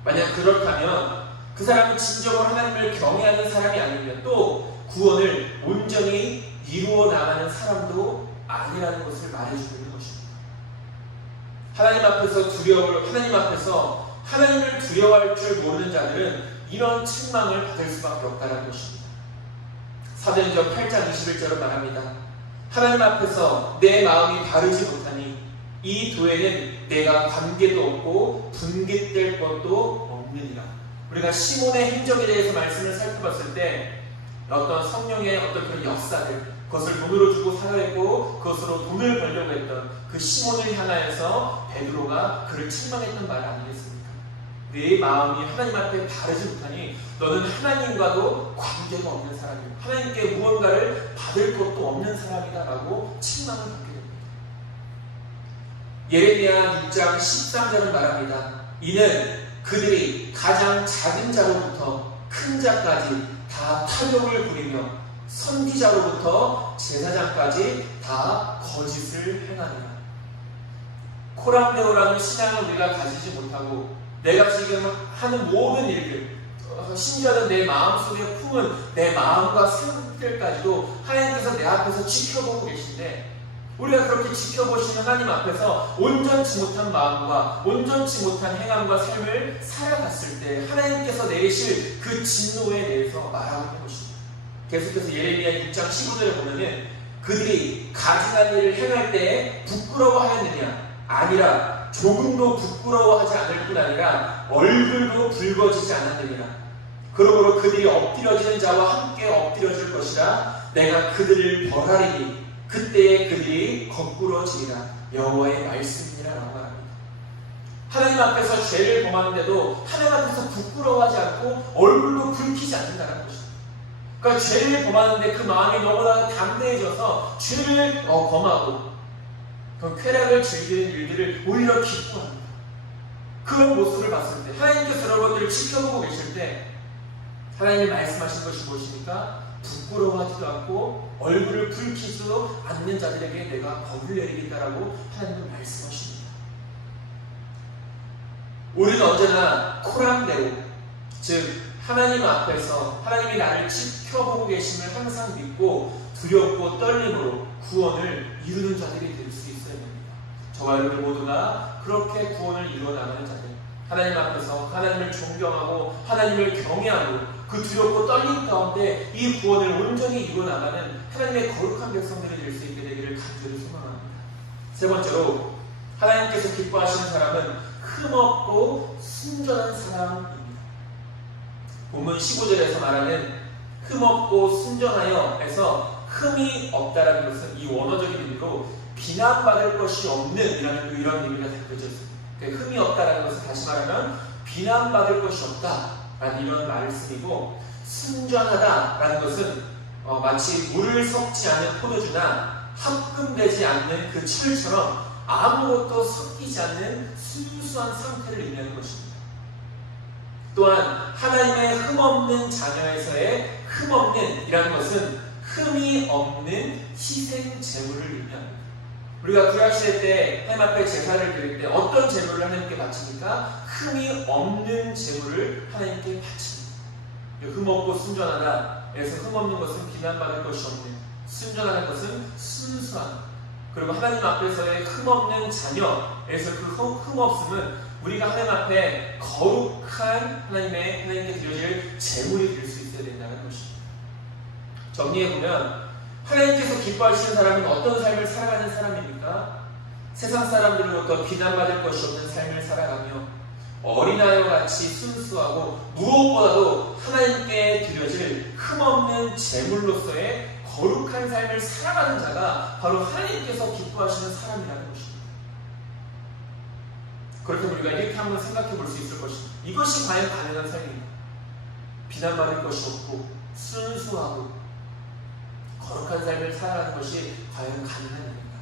만약 그렇다면 그 사람은 진정으로 하나님을 경외하는 사람이 아니면 또 구원을 온전히 이루어 나가는 사람도 아니라는 것을 말해주는 것입니다. 하나님 앞에서 하나님을 두려워할 줄 모르는 자들은 이런 책망을 받을 수밖에 없다는 것입니다. 사도행전 8장 21절을 말합니다. 하나님 앞에서 내 마음이 바르지 못하니 이 도에는 내가 관계도 없고 분깃될 것도 없느니라. 우리가 시몬의 행적에 대해서 말씀을 살펴봤을 때 어떤 성령의 어떤 그런 역사들 그것을 돈으로 주고 사려했고 그것으로 돈을 벌려고 했던 그 시몬을 향하여서 베드로가 그를 책망했던 말 아니겠습니까? 내 마음이 하나님 앞에 바르지 못하니 너는 하나님과도 관계가 없는 사람이고 하나님께 무언가를 받을 것도 없는 사람이다 라고 책망을 받게 됩니다. 예레미야 6장 13절은 말합니다. 이는 그들이 가장 작은 자로부터 큰 자까지 다 탐욕을 부리며 선지자로부터 제사장까지 다 거짓을 행하느라. 코람데오라는 신앙을 우리가 가지지 못하고 내가 지금 하는 모든 일들 심지어는 내 마음속에 품은 내 마음과 생각들까지도 하나님께서 내 앞에서 지켜보고 계신데 우리가 그렇게 지켜보시는 하나님 앞에서 온전치 못한 마음과 온전치 못한 행함과 삶을 살아갔을 때 하나님께서 내리실 그 진노에 대해서 말하고 있는 것입니다. 계속해서 예레미야 6장 15절에 보면은 그들이 가증한 일을 행할 때 부끄러워하였느냐 아니라 조금도 부끄러워하지 않을 뿐 아니라 얼굴도 붉어지지 않았느니라. 그러므로 그들이 엎드려지는 자와 함께 엎드려질 것이라. 내가 그들을 벌하리니 그때에 그들이 거꾸러지리라. 여호와의 말씀이니라 라고 말합니다. 하나님 앞에서 죄를 범하는데도 하나님 앞에서 부끄러워하지 않고 얼굴도 붉히지 않는다는 것입니다. 그러니까 죄를 범하는데 그 마음이 너무나 담대해져서 죄를 범하고 그 쾌락을 즐기는 일들을 오히려 기뻐합니다. 그런 모습을 봤을 때 하나님께서 여러 것들을 지켜보고 계실 때 하나님이 말씀하신 것이 무엇입니까? 부끄러워하지도 않고 얼굴을 붉히지도 않는 자들에게 내가 법을 내리겠다라고 하나님은 말씀하십니다. 우리는 언제나 코람데오, 즉 하나님 앞에서 하나님이 나를 지켜보고 계심을 항상 믿고 두렵고 떨림으로 구원을 이루는 자들이 될 수 있어야 됩니다. 저와 여러분 모두가 그렇게 구원을 이루어 나가는 자들, 하나님 앞에서 하나님을 존경하고 하나님을 경외하고 그 두렵고 떨림 가운데 이 구원을 온전히 이루어 나가는 하나님의 거룩한 백성들이 될 수 있게 되기를 간절히 소망합니다. 세 번째로, 하나님께서 기뻐하시는 사람은 흠없고 순전한 사람입니다. 본문 15절에서 말하는 흠없고 순전하여에서 흠이 없다라는 것은 이 원어적인 의미로 비난받을 것이 없는 이런 의미가 담겨져 있습니다. 그러니까 흠이 없다라는 것은 다시 말하면 비난받을 것이 없다라는 이런 말씀이고, 순전하다라는 것은 마치 물을 섞지 않는 포도주나 합금되지 않는 그 철처럼 아무것도 섞이지 않는 순수한 상태를 의미하는 것입니다. 또한 하나님의 흠없는 자녀에서의 흠없는 이라는 것은 흠이 없는 희생 제물을 의미합니다. 우리가 구약시대 때 하나님 앞에 제사를 드릴 때 어떤 제물을 하나님께 바칩니까? 흠이 없는 제물을 하나님께 바칩니다. 흠없고 순전하다. 그래서 흠없는 것은 비난받을 것이 없는, 순전하는 것은 순수한, 그리고 하나님 앞에서의 흠없는 자녀에서 그 흠없음은 우리가 하나님 앞에 거룩한 하나님께 드려질 제물이 될 수 있어야 된다는 것입니다. 정리해보면 하나님께서 기뻐하시는 사람은 어떤 삶을 살아가는 사람입니까? 세상 사람들로부터 비난받을 것이 없는 삶을 살아가며 어린아이와 같이 순수하고 무엇보다도 하나님께 드려질 흠없는 제물로서의 거룩한 삶을 살아가는 자가 바로 하나님께서 기뻐하시는 사람이라는 것입니다. 그렇다면 우리가 이렇게 한번 생각해 볼 수 있을 것입니다. 이것이 과연 가능한 삶입니다. 비난받을 것이 없고 순수하고 거룩한 삶을 살아가는 것이 과연 가능한 일인가?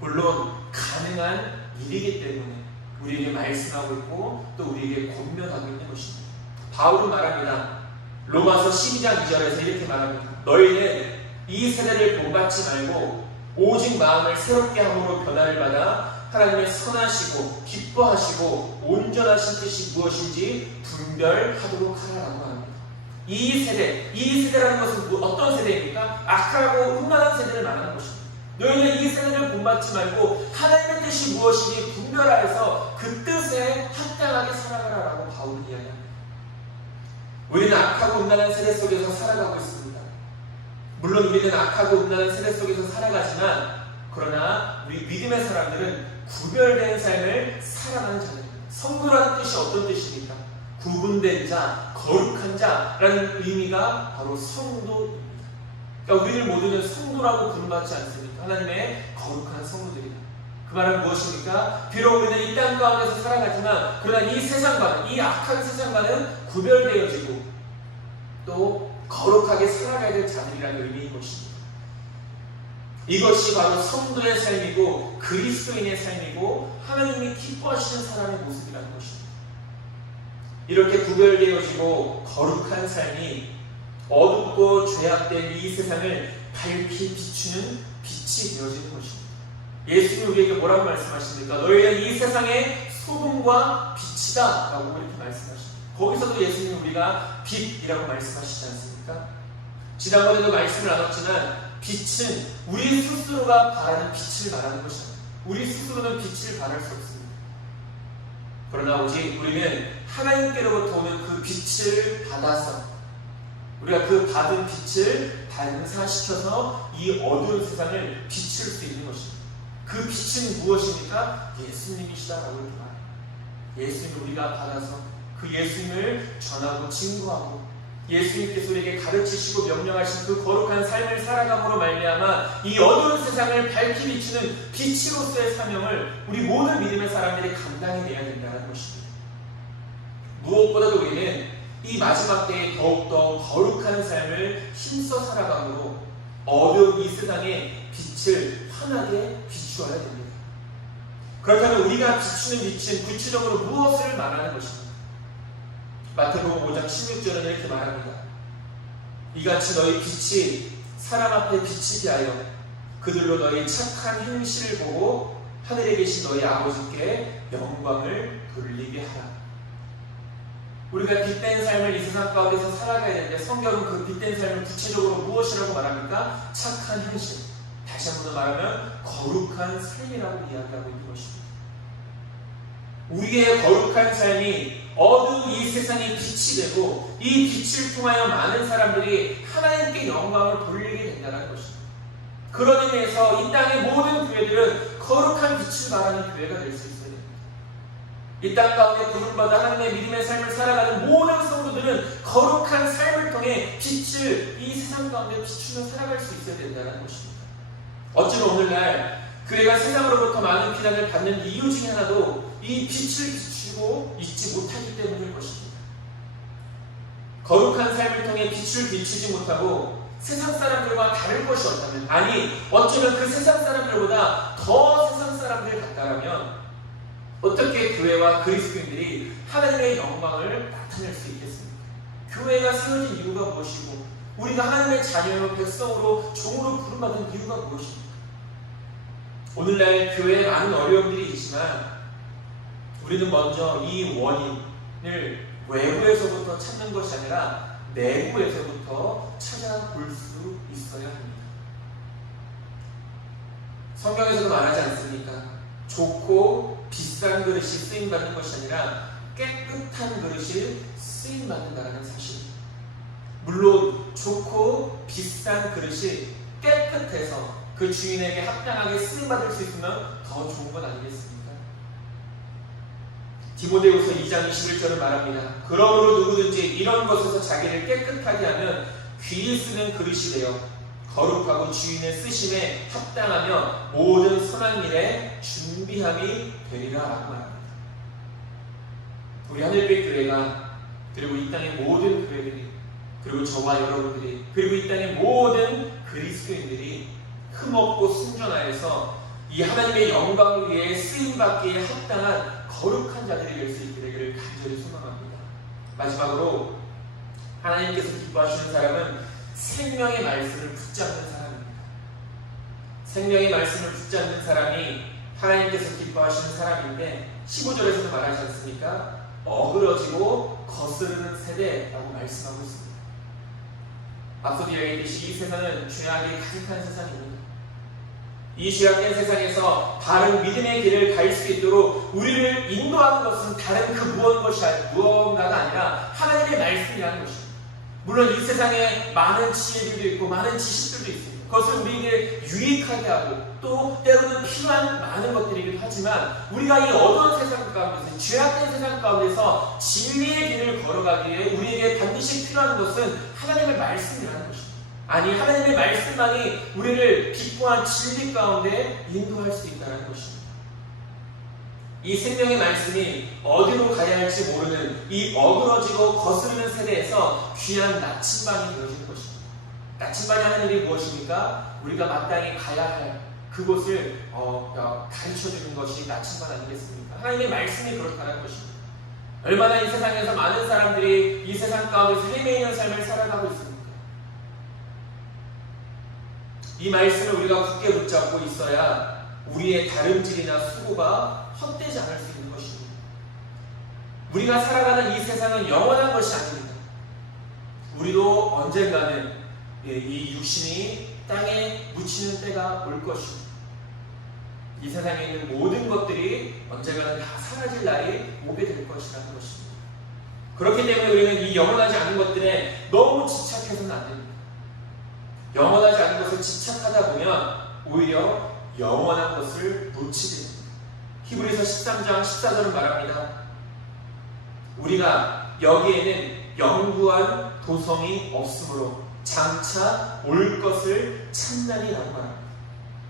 물론 가능한 일이기 때문에 우리에게 말씀하고 있고 또 우리에게 권면하고 있는 것입니다. 바울은 말합니다. 로마서 12장 2절에서 이렇게 말합니다. 너희는 이 세대를 본받지 말고 오직 마음을 새롭게 함으로 변화를 받아 하나님의 선하시고 기뻐하시고 온전하신 뜻이 무엇인지 분별하도록 하라고 합니다. 이 세대라는 것은 어떤 세대입니까? 악하고 음란한 세대를 말하는 것입니다. 너희는 이 세대를 본받지 말고 하나님의 뜻이 무엇인지 분별하여서 그 뜻에 합당하게 살아가라라고 바울은 이야기합니다. 우리는 악하고 음란한 세대 속에서 살아가고 있습니다. 물론 우리는 악하고 음란한 세대 속에서 살아가지만 그러나 우리 믿음의 사람들은 구별된 삶을 살아가는 자들입니다. 성도라는 뜻이 어떤 뜻입니까? 구분된 자, 거룩한 자라는 의미가 바로 성도입니다. 그러니까 우리를 모두는 성도라고 부름받지 않습니까? 하나님의 거룩한 성도들이다. 그 말은 무엇입니까? 비록 우리는 이 땅 가운데서 살아가지만 그러나 이 세상과는, 이 악한 세상과는 구별되어지고 또 거룩하게 살아가야 될 자들이라는 의미인 것입니다. 이것이 바로 성도의 삶이고 그리스도인의 삶이고 하나님이 기뻐하시는 사람의 모습이라는 것입니다. 이렇게 구별되어지고 거룩한 삶이 어둡고 죄악된 이 세상을 밝히 비추는 빛이 되어지는 것입니다. 예수님이 우리에게 뭐라고 말씀하십니까? 너희는 이 세상의 소금과 빛이다 라고 이렇게 말씀하십니다. 거기서도 예수님은 우리가 빛이라고 말씀하시지 않습니까? 지난번에도 말씀을 나눴지만 빛은 우리 스스로가 바라는 빛을 말하는 것입니다. 우리 스스로는 빛을 바랄 수 없습니다. 그러나 오직 우리는 하나님께로부터 오는 그 빛을 받아서 우리가 그 받은 빛을 반사시켜서 이 어두운 세상을 비출 수 있는 것입니다. 그 빛은 무엇입니까? 예수님이시다라고 이렇게 말합니다. 예수님을 우리가 받아서 그 예수님을 전하고 증거하고 예수님께서 우리에게 가르치시고 명령하신 그 거룩한 삶을 살아감으로 말미암아 이 어두운 세상을 밝히 비추는 빛으로서의 사명을 우리 모든 믿음의 사람들이 감당해내야 된다는 것입니다. 무엇보다도 우리는 이 마지막 때에 더욱더 거룩한 삶을 힘써 살아감으로 어두운 이 세상의 빛을 환하게 비추어야 됩니다. 그렇다면 우리가 비추는 빛은 구체적으로 무엇을 말하는 것입니까? 마태복음 5장 16절은 이렇게 말합니다. 이같이 너희 빛이 사람 앞에 비치게 하여 그들로 너희 착한 행실을 보고 하늘에 계신 너희 아버지께 영광을 돌리게 하라. 우리가 빛된 삶을 이 세상 가운데서 살아가야 되는데 성경은 그 빛된 삶을 구체적으로 무엇이라고 말합니까? 착한 행실. 다시 한번 말하면 거룩한 삶이라고 이야기하고 있는 것입니다. 우리의 거룩한 삶이 어두운 이 세상의 빛이 되고 이 빛을 통하여 많은 사람들이 하나님께 영광을 돌리게 된다는 것입니다. 그런 의미에서 이 땅의 모든 교회들은 거룩한 빛을 말하는 교회가 될 수 있어야 됩니다. 이 땅 가운데 부름받아 하나님의 믿음의 삶을 살아가는 모든 성도들은 거룩한 삶을 통해 빛을 이 세상 가운데 비추며 살아갈 수 있어야 된다는 것입니다. 어찌나 오늘날 교회가 세상으로부터 많은 비난을 받는 이유 중에 하나도 이 빛을 비추고 있지 못하기 때문일 것입니다. 거룩한 삶을 통해 빛을 비추지 못하고 세상 사람들과 다를 것이 없다면, 아니 어쩌면 그 세상 사람들보다 더 세상 사람들 같다라면 어떻게 교회와 그리스도인들이 하나님의 영광을 나타낼 수 있겠습니까? 교회가 세워진 이유가 무엇이고 우리가 하나님의 자녀요 백성으로 종으로 부름받은 이유가 무엇입니까? 오늘날 교회에 많은 어려움들이 있지만 우리는 먼저 이 원인을 외부에서부터 찾는 것이 아니라 내부에서부터 찾아볼 수 있어야 합니다. 성경에서도 말하지 않습니까? 좋고 비싼 그릇이 쓰임받는 것이 아니라 깨끗한 그릇이 쓰임받는다는 사실. 물론 좋고 비싼 그릇이 깨끗해서 그 주인에게 합당하게 쓰임받을 수 있으면 더 좋은 건 아니겠습니까? 디모데후서 2장 21절을 말합니다. 그러므로 누구든지 이런 것에서 자기를 깨끗하게 하면 귀히 쓰는 그릇이 되어 거룩하고 주인의 쓰심에 합당하며 모든 선한 일에 준비함이 되리라 라고 말합니다. 우리 하늘빛 교회가, 그리고 이 땅의 모든 교회들이, 그리고 저와 여러분들이, 그리고 이 땅의 모든 그리스도인들이 흠없고 순전하여서 이 하나님의 영광을 위해 쓰임받기에 합당한 거룩한 자들이 될 수 있게 되기를 간절히 소망합니다. 마지막으로 하나님께서 기뻐하시는 사람은 생명의 말씀을 붙잡는 사람입니다. 생명의 말씀을 붙잡는 사람이 하나님께서 기뻐하시는 사람인데 15절에서도 말하지 않습니까? 어그러지고 거스르는 세대라고 말씀하고 있습니다. 앞서도 이야기했듯이 이 세상은 죄악이 가득한 세상입니다. 이 죄악된 세상에서 바른 믿음의 길을 갈 수 있도록 우리를 인도하는 것은 다른 그 무언가가 아니라 하나님의 말씀이라는 것입니다. 물론 이 세상에 많은 지혜들도 있고 많은 지식들도 있습니다. 그것을 우리에게 유익하게 하고 또 때로는 필요한 많은 것들이기도 하지만 우리가 이 어두운 세상 가운데서, 죄악된 세상 가운데서 진리의 길을 걸어가기 위해 우리에게 반드시 필요한 것은 하나님의 말씀이라는 것입니다. 아니, 하나님의 말씀만이 우리를 빛과 진리 가운데 인도할 수 있다는 것입니다. 이 생명의 말씀이 어디로 가야 할지 모르는 이 어그러지고 거스르는 세대에서 귀한 나침반이 되어진 것입니다. 나침반이 하는 일이 무엇입니까? 우리가 마땅히 가야 할 그곳을 가르쳐주는 것이 나침반 아니겠습니까? 하나님의 말씀이 그렇다는 것입니다. 얼마나 이 세상에서 많은 사람들이 이 세상 가운데서 헤매이는 삶을 살아가고 있습니까? 이 말씀을 우리가 굳게 붙잡고 있어야 우리의 다름질이나 수고가 헛되지 않을 수 있는 것입니다. 우리가 살아가는 이 세상은 영원한 것이 아닙니다. 우리도 언젠가는 이 육신이 땅에 묻히는 때가 올 것입니다. 이 세상에 있는 모든 것들이 언젠가는 다 사라질 날이 오게 될 것이라는 것입니다. 그렇기 때문에 우리는 이 영원하지 않은 것들에 너무 집착해서는 안 됩니다. 영원하지 않은 것을 집착하다 보면 오히려 영원한 것을 놓치게 됩니다. 히브리서 13장 14절은 말합니다. 우리가 여기에는 영구한 도성이 없으므로 장차 올 것을 찾나니라고 말합니다.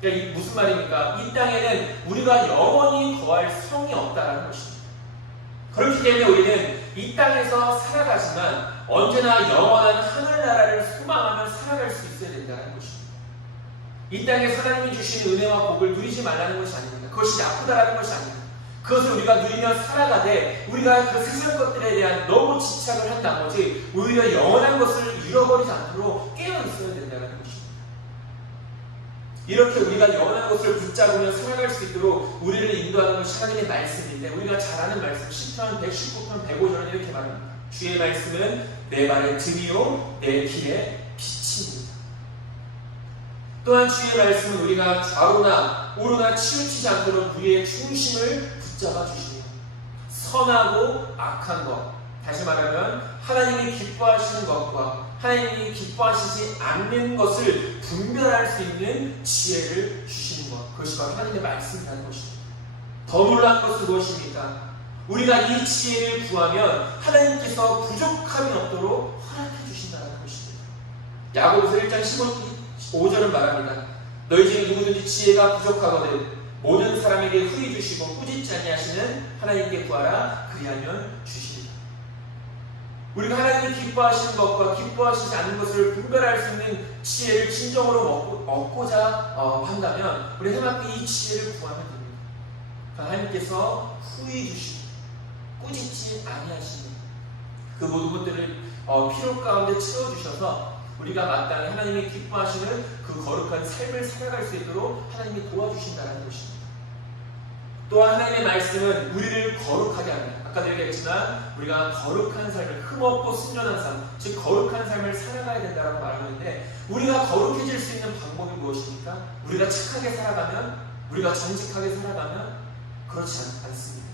그러니까 이 무슨 말입니까? 이 땅에는 우리가 영원히 거할 성이 없다는 것입니다. 그렇기 때문에 우리는 이 땅에서 살아가지만 언제나 영원한 하늘나라를 소망하며 살아갈 수 있어야 된다는 것입니다. 이 땅에서 하나님이 주신 은혜와 복을 누리지 말라는 것이 아닙니다. 그것이 나쁘다라는 것이 아닙니다. 그것을 우리가 누리며 살아가되 우리가 그 세상 것들에 대한 너무 집착을 한 나머지 오히려 영원한 것을 잃어버리지 않도록 깨어 있어야 된다는 것입니다. 이렇게 우리가 영원한 것을 붙잡으며 살아갈 수 있도록 우리를 인도하는 것이 하나님의 말씀인데, 우리가 잘 아는 말씀 10편, 119편, 105절은 이렇게 말합니다. 주의 말씀은 내 발의 등이요 내 길의 빛입니다. 또한 주의 말씀은 우리가 좌우나 우로나 치우치지 않도록 우리의 중심을 붙잡아 주시며 선하고 악한 것, 다시 말하면 하나님이 기뻐하시는 것과 하나님이 기뻐하시지 않는 것을 분별할 수 있는 지혜를 주시는 것, 그것이 바로 하나님의 말씀이라는 것입니다. 더 놀라운 것은 무엇입니까? 우리가 이 지혜를 구하면 하나님께서 부족함이 없도록 허락해 주신다는 것입니다. 야고보서 1장 15절은 말합니다. 너희 중에 누구든지 지혜가 부족하거든 모든 사람에게 후히 주시고 꾸짖지 아니하시는 하나님께 구하라 그리하면 주시리라. 우리가 하나님이 기뻐하시는 것과 기뻐하시지 않는 것을 분별할 수 있는 지혜를 진정으로 얻고자 한다면 우리 해맑게 이 지혜를 구하면 됩니다. 하나님께서 후히 주시고 꾸짖지 아니하시는 그 모든 것들을 필요 가운데 채워주셔서 우리가 마땅히 하나님이 기뻐하시는 그 거룩한 삶을 살아갈 수 있도록 하나님이 도와주신다는 것입니다. 또한 하나님의 말씀은 우리를 거룩하게 합니다. 아까도 얘기했지만 우리가 거룩한 삶을, 흠없고 순전한 삶, 즉 거룩한 삶을 살아가야 된다고 말하는데 우리가 거룩해질 수 있는 방법이 무엇입니까? 우리가 착하게 살아가면, 우리가 정직하게 살아가면 그렇지 않습니다.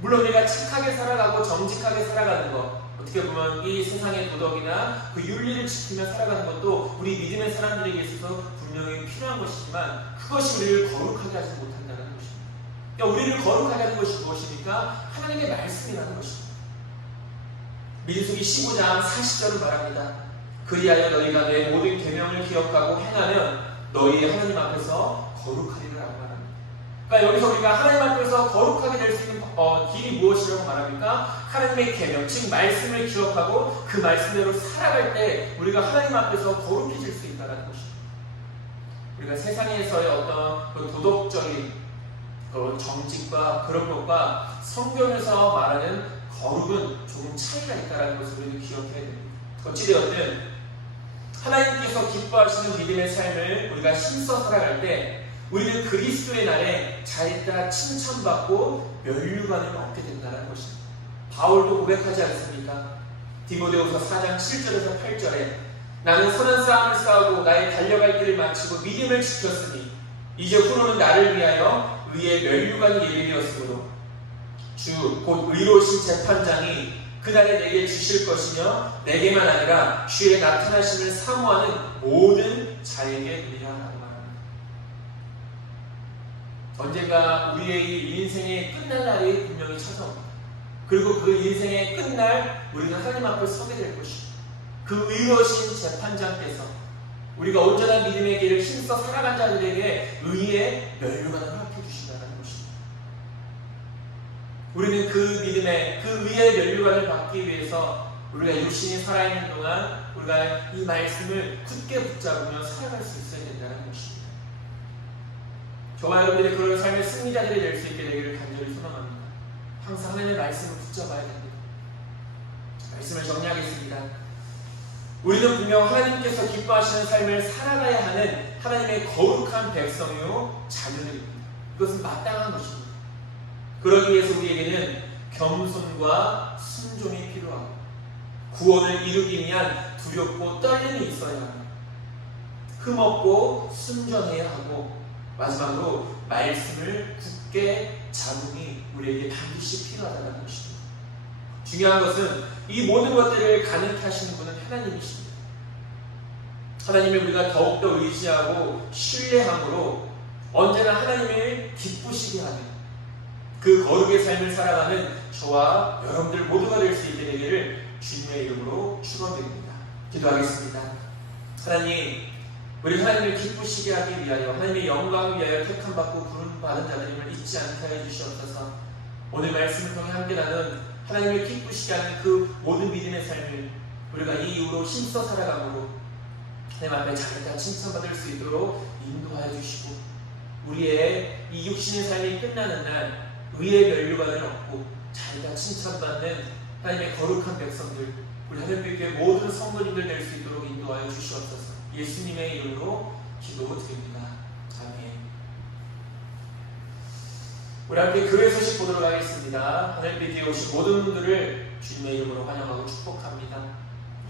물론 우리가 착하게 살아가고 정직하게 살아가는 것, 어떻게 보면 이 세상의 도덕이나 그 윤리를 지키며 살아가는 것도 우리 믿음의 사람들에게 있어서 분명히 필요한 것이지만 그것이 우리를 거룩하게 하지 못한다는 것입니다. 그러니까 우리를 거룩하게 하는 것이 무엇입니까? 하나님의 말씀이라는 것입니다. 민수기 15장 40절을 말합니다. 그리하여 너희가 내 모든 계명을 기억하고 행하면 너희 하나님 앞에서 거룩하리라 라고 말합니다. 그러니까 여기서 우리가 하나님 앞에서 거룩하게 될 수 있는 길이 무엇이라고 말합니까? 하나님의 계명, 즉 말씀을 기억하고 그 말씀대로 살아갈 때 우리가 하나님 앞에서 거룩해질 수 있다는 것입니다. 우리가 세상에서의 어떤 그 도덕적인 정직과 그런 것과 성경에서 말하는 거룩은 조금 차이가 있다는 것을 우리는 기억해야 됩니다. 어찌되었든 하나님께서 기뻐하시는 믿음의 삶을 우리가 힘써 살아갈 때 우리는 그리스도의 날에 자기가 칭찬받고 면류관을 얻게 된다는 것입니다. 바울도 고백하지 않습니까? 디모데후서 4장 7절에서 8절에 나는 선한 싸움을 싸우고 나의 달려갈 길을 마치고 믿음을 지켰으니 이제 후로는 나를 위하여 의의 면류관이 예비되었으므로 주 곧 의로우신 재판장이 그날에 내게 주실 것이며 내게만 아니라 주의 나타나심을 사모하는 모든 자에게 누리라 라고 말합니다. 언젠가 우리의 인생의 끝날 날이 분명히 찾아옵니다. 그리고 그 인생의 끝날 우리는 하나님 앞에 서게 될 것입니다. 그 의로우신 재판장께서 우리가 온전한 믿음의 길을 힘써 살아간 자들에게 의의 면류관을 허락해 주신다는 것입니다. 우리는 그 믿음의, 그 의의 면류관을 받기 위해서 우리가 육신이 살아있는 동안 우리가 이 말씀을 굳게 붙잡으며 살아갈 수 있어야 된다는 것입니다. 저와 여러분들이 그런 삶의 승리자들이 될 수 있게 되기를 간절히 소망합니다. 항상 하나님의 말씀을 붙잡아야 됩니다. 말씀을 정리하겠습니다. 우리는 분명 하나님께서 기뻐하시는 삶을 살아가야 하는 하나님의 거룩한 백성이요 자녀들입니다. 이것은 마땅한 것입니다. 그러기 위해서 우리에게는 겸손과 순종이 필요하고 구원을 이루기 위한 두렵고 떨림이 있어야 합니다. 흠없고 순전해야 하고 마지막으로 말씀을 굳게 잡음이 우리에게 반드시 필요하다는 것입니다. 중요한 것은 이 모든 것들을 가능케 하시는 분은 하나님이십니다. 하나님을 우리가 더욱더 의지하고 신뢰함으로 언제나 하나님을 기쁘시게 하는 그 거룩의 삶을 살아가는 저와 여러분들 모두가 될 수 있게 되기를 주님의 이름으로 축원드립니다. 기도하겠습니다. 하나님, 우리 하나님을 기쁘시게 하기 위하여 하나님의 영광을 위하여 택함받고 부름받은 자들임을 잊지 않게 하여 주시옵소서. 오늘 말씀을 통해 함께 나눈 하나님을 기쁘시게 하는 그 모든 믿음의 삶을 우리가 이 이후로 힘써 살아감으로 하나님 앞에 자기가 칭찬받을 수 있도록 인도하여 주시고 우리의 이 육신의 삶이 끝나는 날 의의 면류관을 얻고 자기가 칭찬받는 하나님의 거룩한 백성들 우리 하나님께 모든 성도님들 될 수 있도록 인도하여 주시옵소서. 예수님의 이름으로 기도드립니다. 아멘. 우리 함께 교회 소식 보도록 하겠습니다. 하나님께 오신 모든 분들을 주님의 이름으로 환영하고 축복합니다.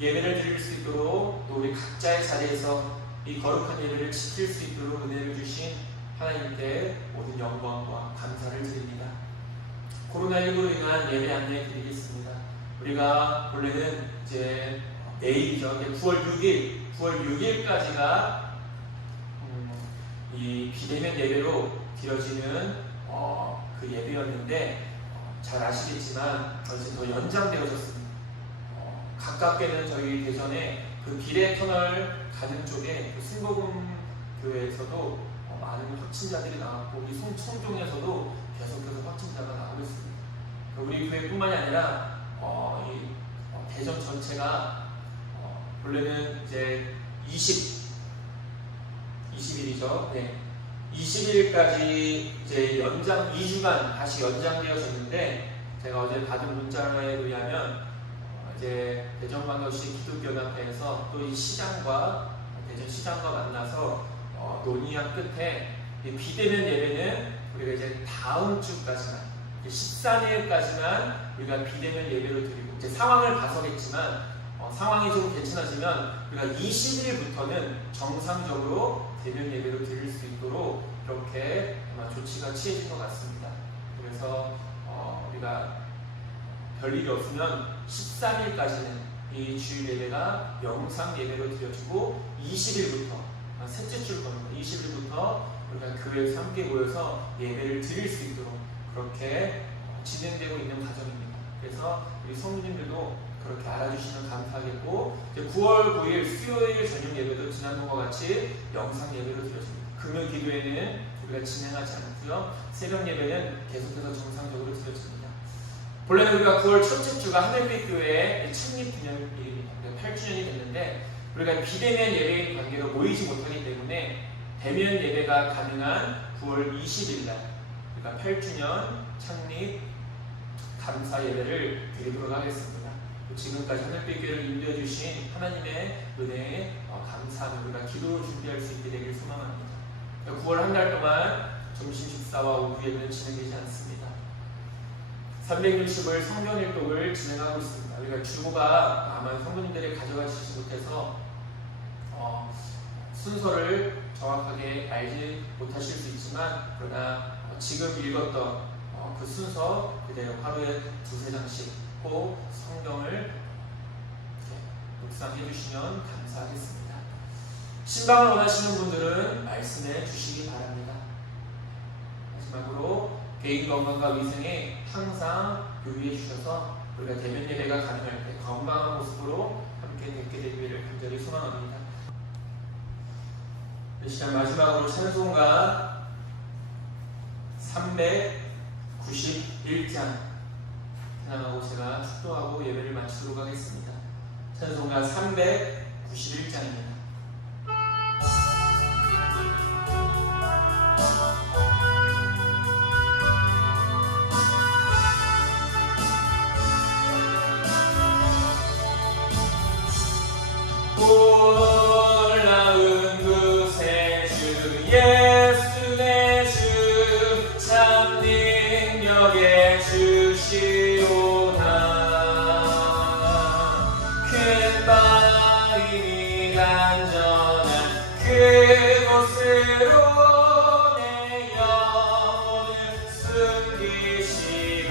예배를 드릴 수 있도록 또 우리 각자의 자리에서 이 거룩한 예배를 지킬 수 있도록 은혜를 주신 하나님께 모든 영광과 감사를 드립니다. 코로나19로 인한 예배 안내 드리겠습니다. 우리가 원래는 이제 내일이죠. 9월 6일까지가 이 비대면 예배로 드려지는 그 예배였는데 잘 아시겠지만 이제 더 연장되어졌습니다. 가깝게는 저희 대전에 그 비례터널 가는 쪽에 그 승복음 교회에서도 많은 확진자들이 나왔고 우리 송종에서도 계속해서 확진자가 나오고 있습니다. 우리 교회뿐만이 아니라 이 대전 전체가 원래는 이제 20일이죠. 네. 20일까지 이제 2주간 다시 연장되어졌는데 제가 어제 받은 문자에 의하면 이제 대전광역시 기독교연합회에서 또 이 시장과 대전시장과 만나서 논의한 끝에 비대면 예배는 우리가 이제 다음 주까지만 13일까지만 우리가 비대면 예배로 드리고 이제 상황을 봐서겠지만 상황이 좀 괜찮아지면 우리가 20일부터는 정상적으로 대면 예배로 드릴 수 있도록 이렇게 아마 조치가 취해진 것 같습니다. 그래서 우리가 별일이 없으면 13일까지는 이 주일 예배가 영상 예배로 드려지고 20일부터 셋째 줄 겁니다. 20일부터 우리가 교회에서 함께 모여서 예배를 드릴 수 있도록 그렇게 진행되고 있는 과정입니다. 그래서 우리 성도님들도 그렇게 알아주시면 감사하겠고 이제 9월 9일 수요일 저녁 예배도 지난번과 같이 영상 예배로 드려집니다. 금요 기도회는 우리가 진행하지 않고요. 새벽 예배는 계속해서 정상적으로 드려집니다. 본래는 우리가 9월 첫째 주가 하늘빛 교회의 창립 기념일입니다. 8주년이 됐는데 우리가 비대면 예배인 관계로 모이지 못하기 때문에 대면 예배가 가능한 9월 20일 날 그러니까 8주년 창립 감사 예배를 드리도록 하겠습니다. 지금까지 하늘빛 교회를 인도해 주신 하나님의 은혜에 감사하며 우리가 기도로 준비할 수 있게 되길 소망합니다. 9월 한 달 동안 점심 식사와 오후 예배는 진행되지 않습니다. 360일 성경 일독을 진행하고 있습니다. 우리가 주보가 아마 성도님들이 가져가시지 못해서 순서를 정확하게 알지 못하실 수 있지만 그러나 지금 읽었던 그 순서 그대로 하루에 2-3장씩 꼭 성경을 묵상해 주시면 감사하겠습니다. 신방을 원하시는 분들은 말씀해 주시기 바랍니다. 마지막으로 개인 건강과 위생에 항상 유의해 주셔서 우리가 대면 예배가 가능할 때 건강한 모습으로 함께 뵙게 되기를 간절히 소망합니다. 이 시간 마지막으로 찬송가 391장 찬양하고 제가 축도하고 예배를 마치도록 하겠습니다. 찬송가 391장입니다. 올라온 그새 주 예수 내 주 참 능력의 주시오나 큰 바위니 안전한 그곳으로 내 영혼을 숨기시네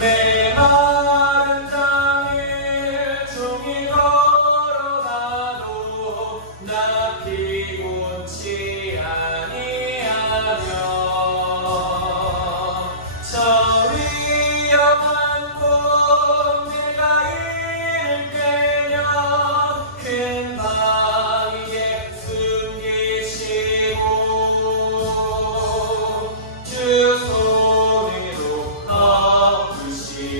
메마른 땅을 종일 걸어가도 나 피곤치 아니하며 저 위험한 곳 내가 이를 꿰며 큰 바위에 숨기시고 주 손으로 덮으시네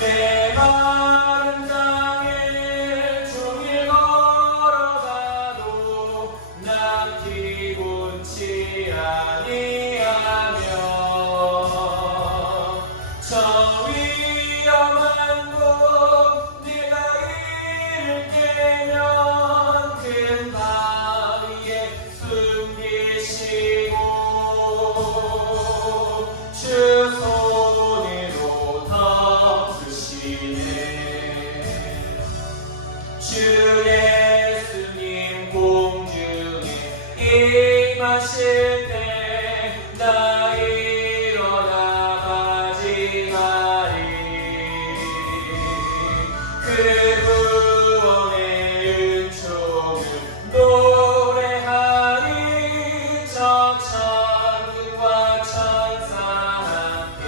메마른 땅에 종일 걸어가도 나 피곤치 아니하며 저 위험한 곳 내가 이를 깨면 큰 바위에 숨기시고 주 손으로 덮으시네. 주 예수님 공중에 임하실 때 나 일어나 맞이하리. 그 구원의 은총을 노래하리. 저 천군과 천사 함께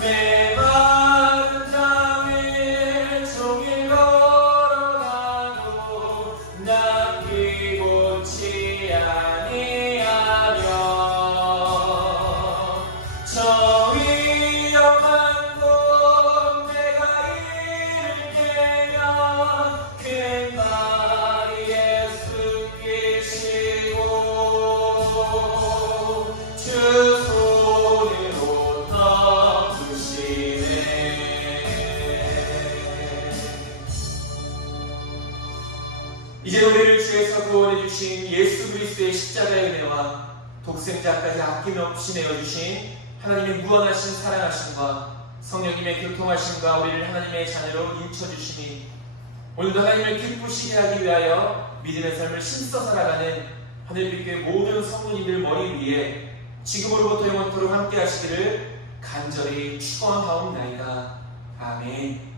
메마른 땅에 종일 걸어가도 나 피곤치 아니하며 저 위험한 곳 내가 이를 깨면 큰 바위에 숨기시고 주 손으로 덮으시네. 이제 우리를 주에서 구원해 주신 예수 그리스도의 십자가의 은혜와 독생자까지 아낌없이 내어주신 하나님의 무한하신 사랑하심과 성령님의 교통하심과 우리를 하나님의 자녀로 인쳐주시니 오늘도 하나님을 기쁘시게 하기 위하여 믿음의 삶을 힘써 살아가는 하늘빛교회 모든 성도님들 머리 위에 지금으로부터 영원토록 함께 하시기를 간절히 축원하옵나이다. 아멘.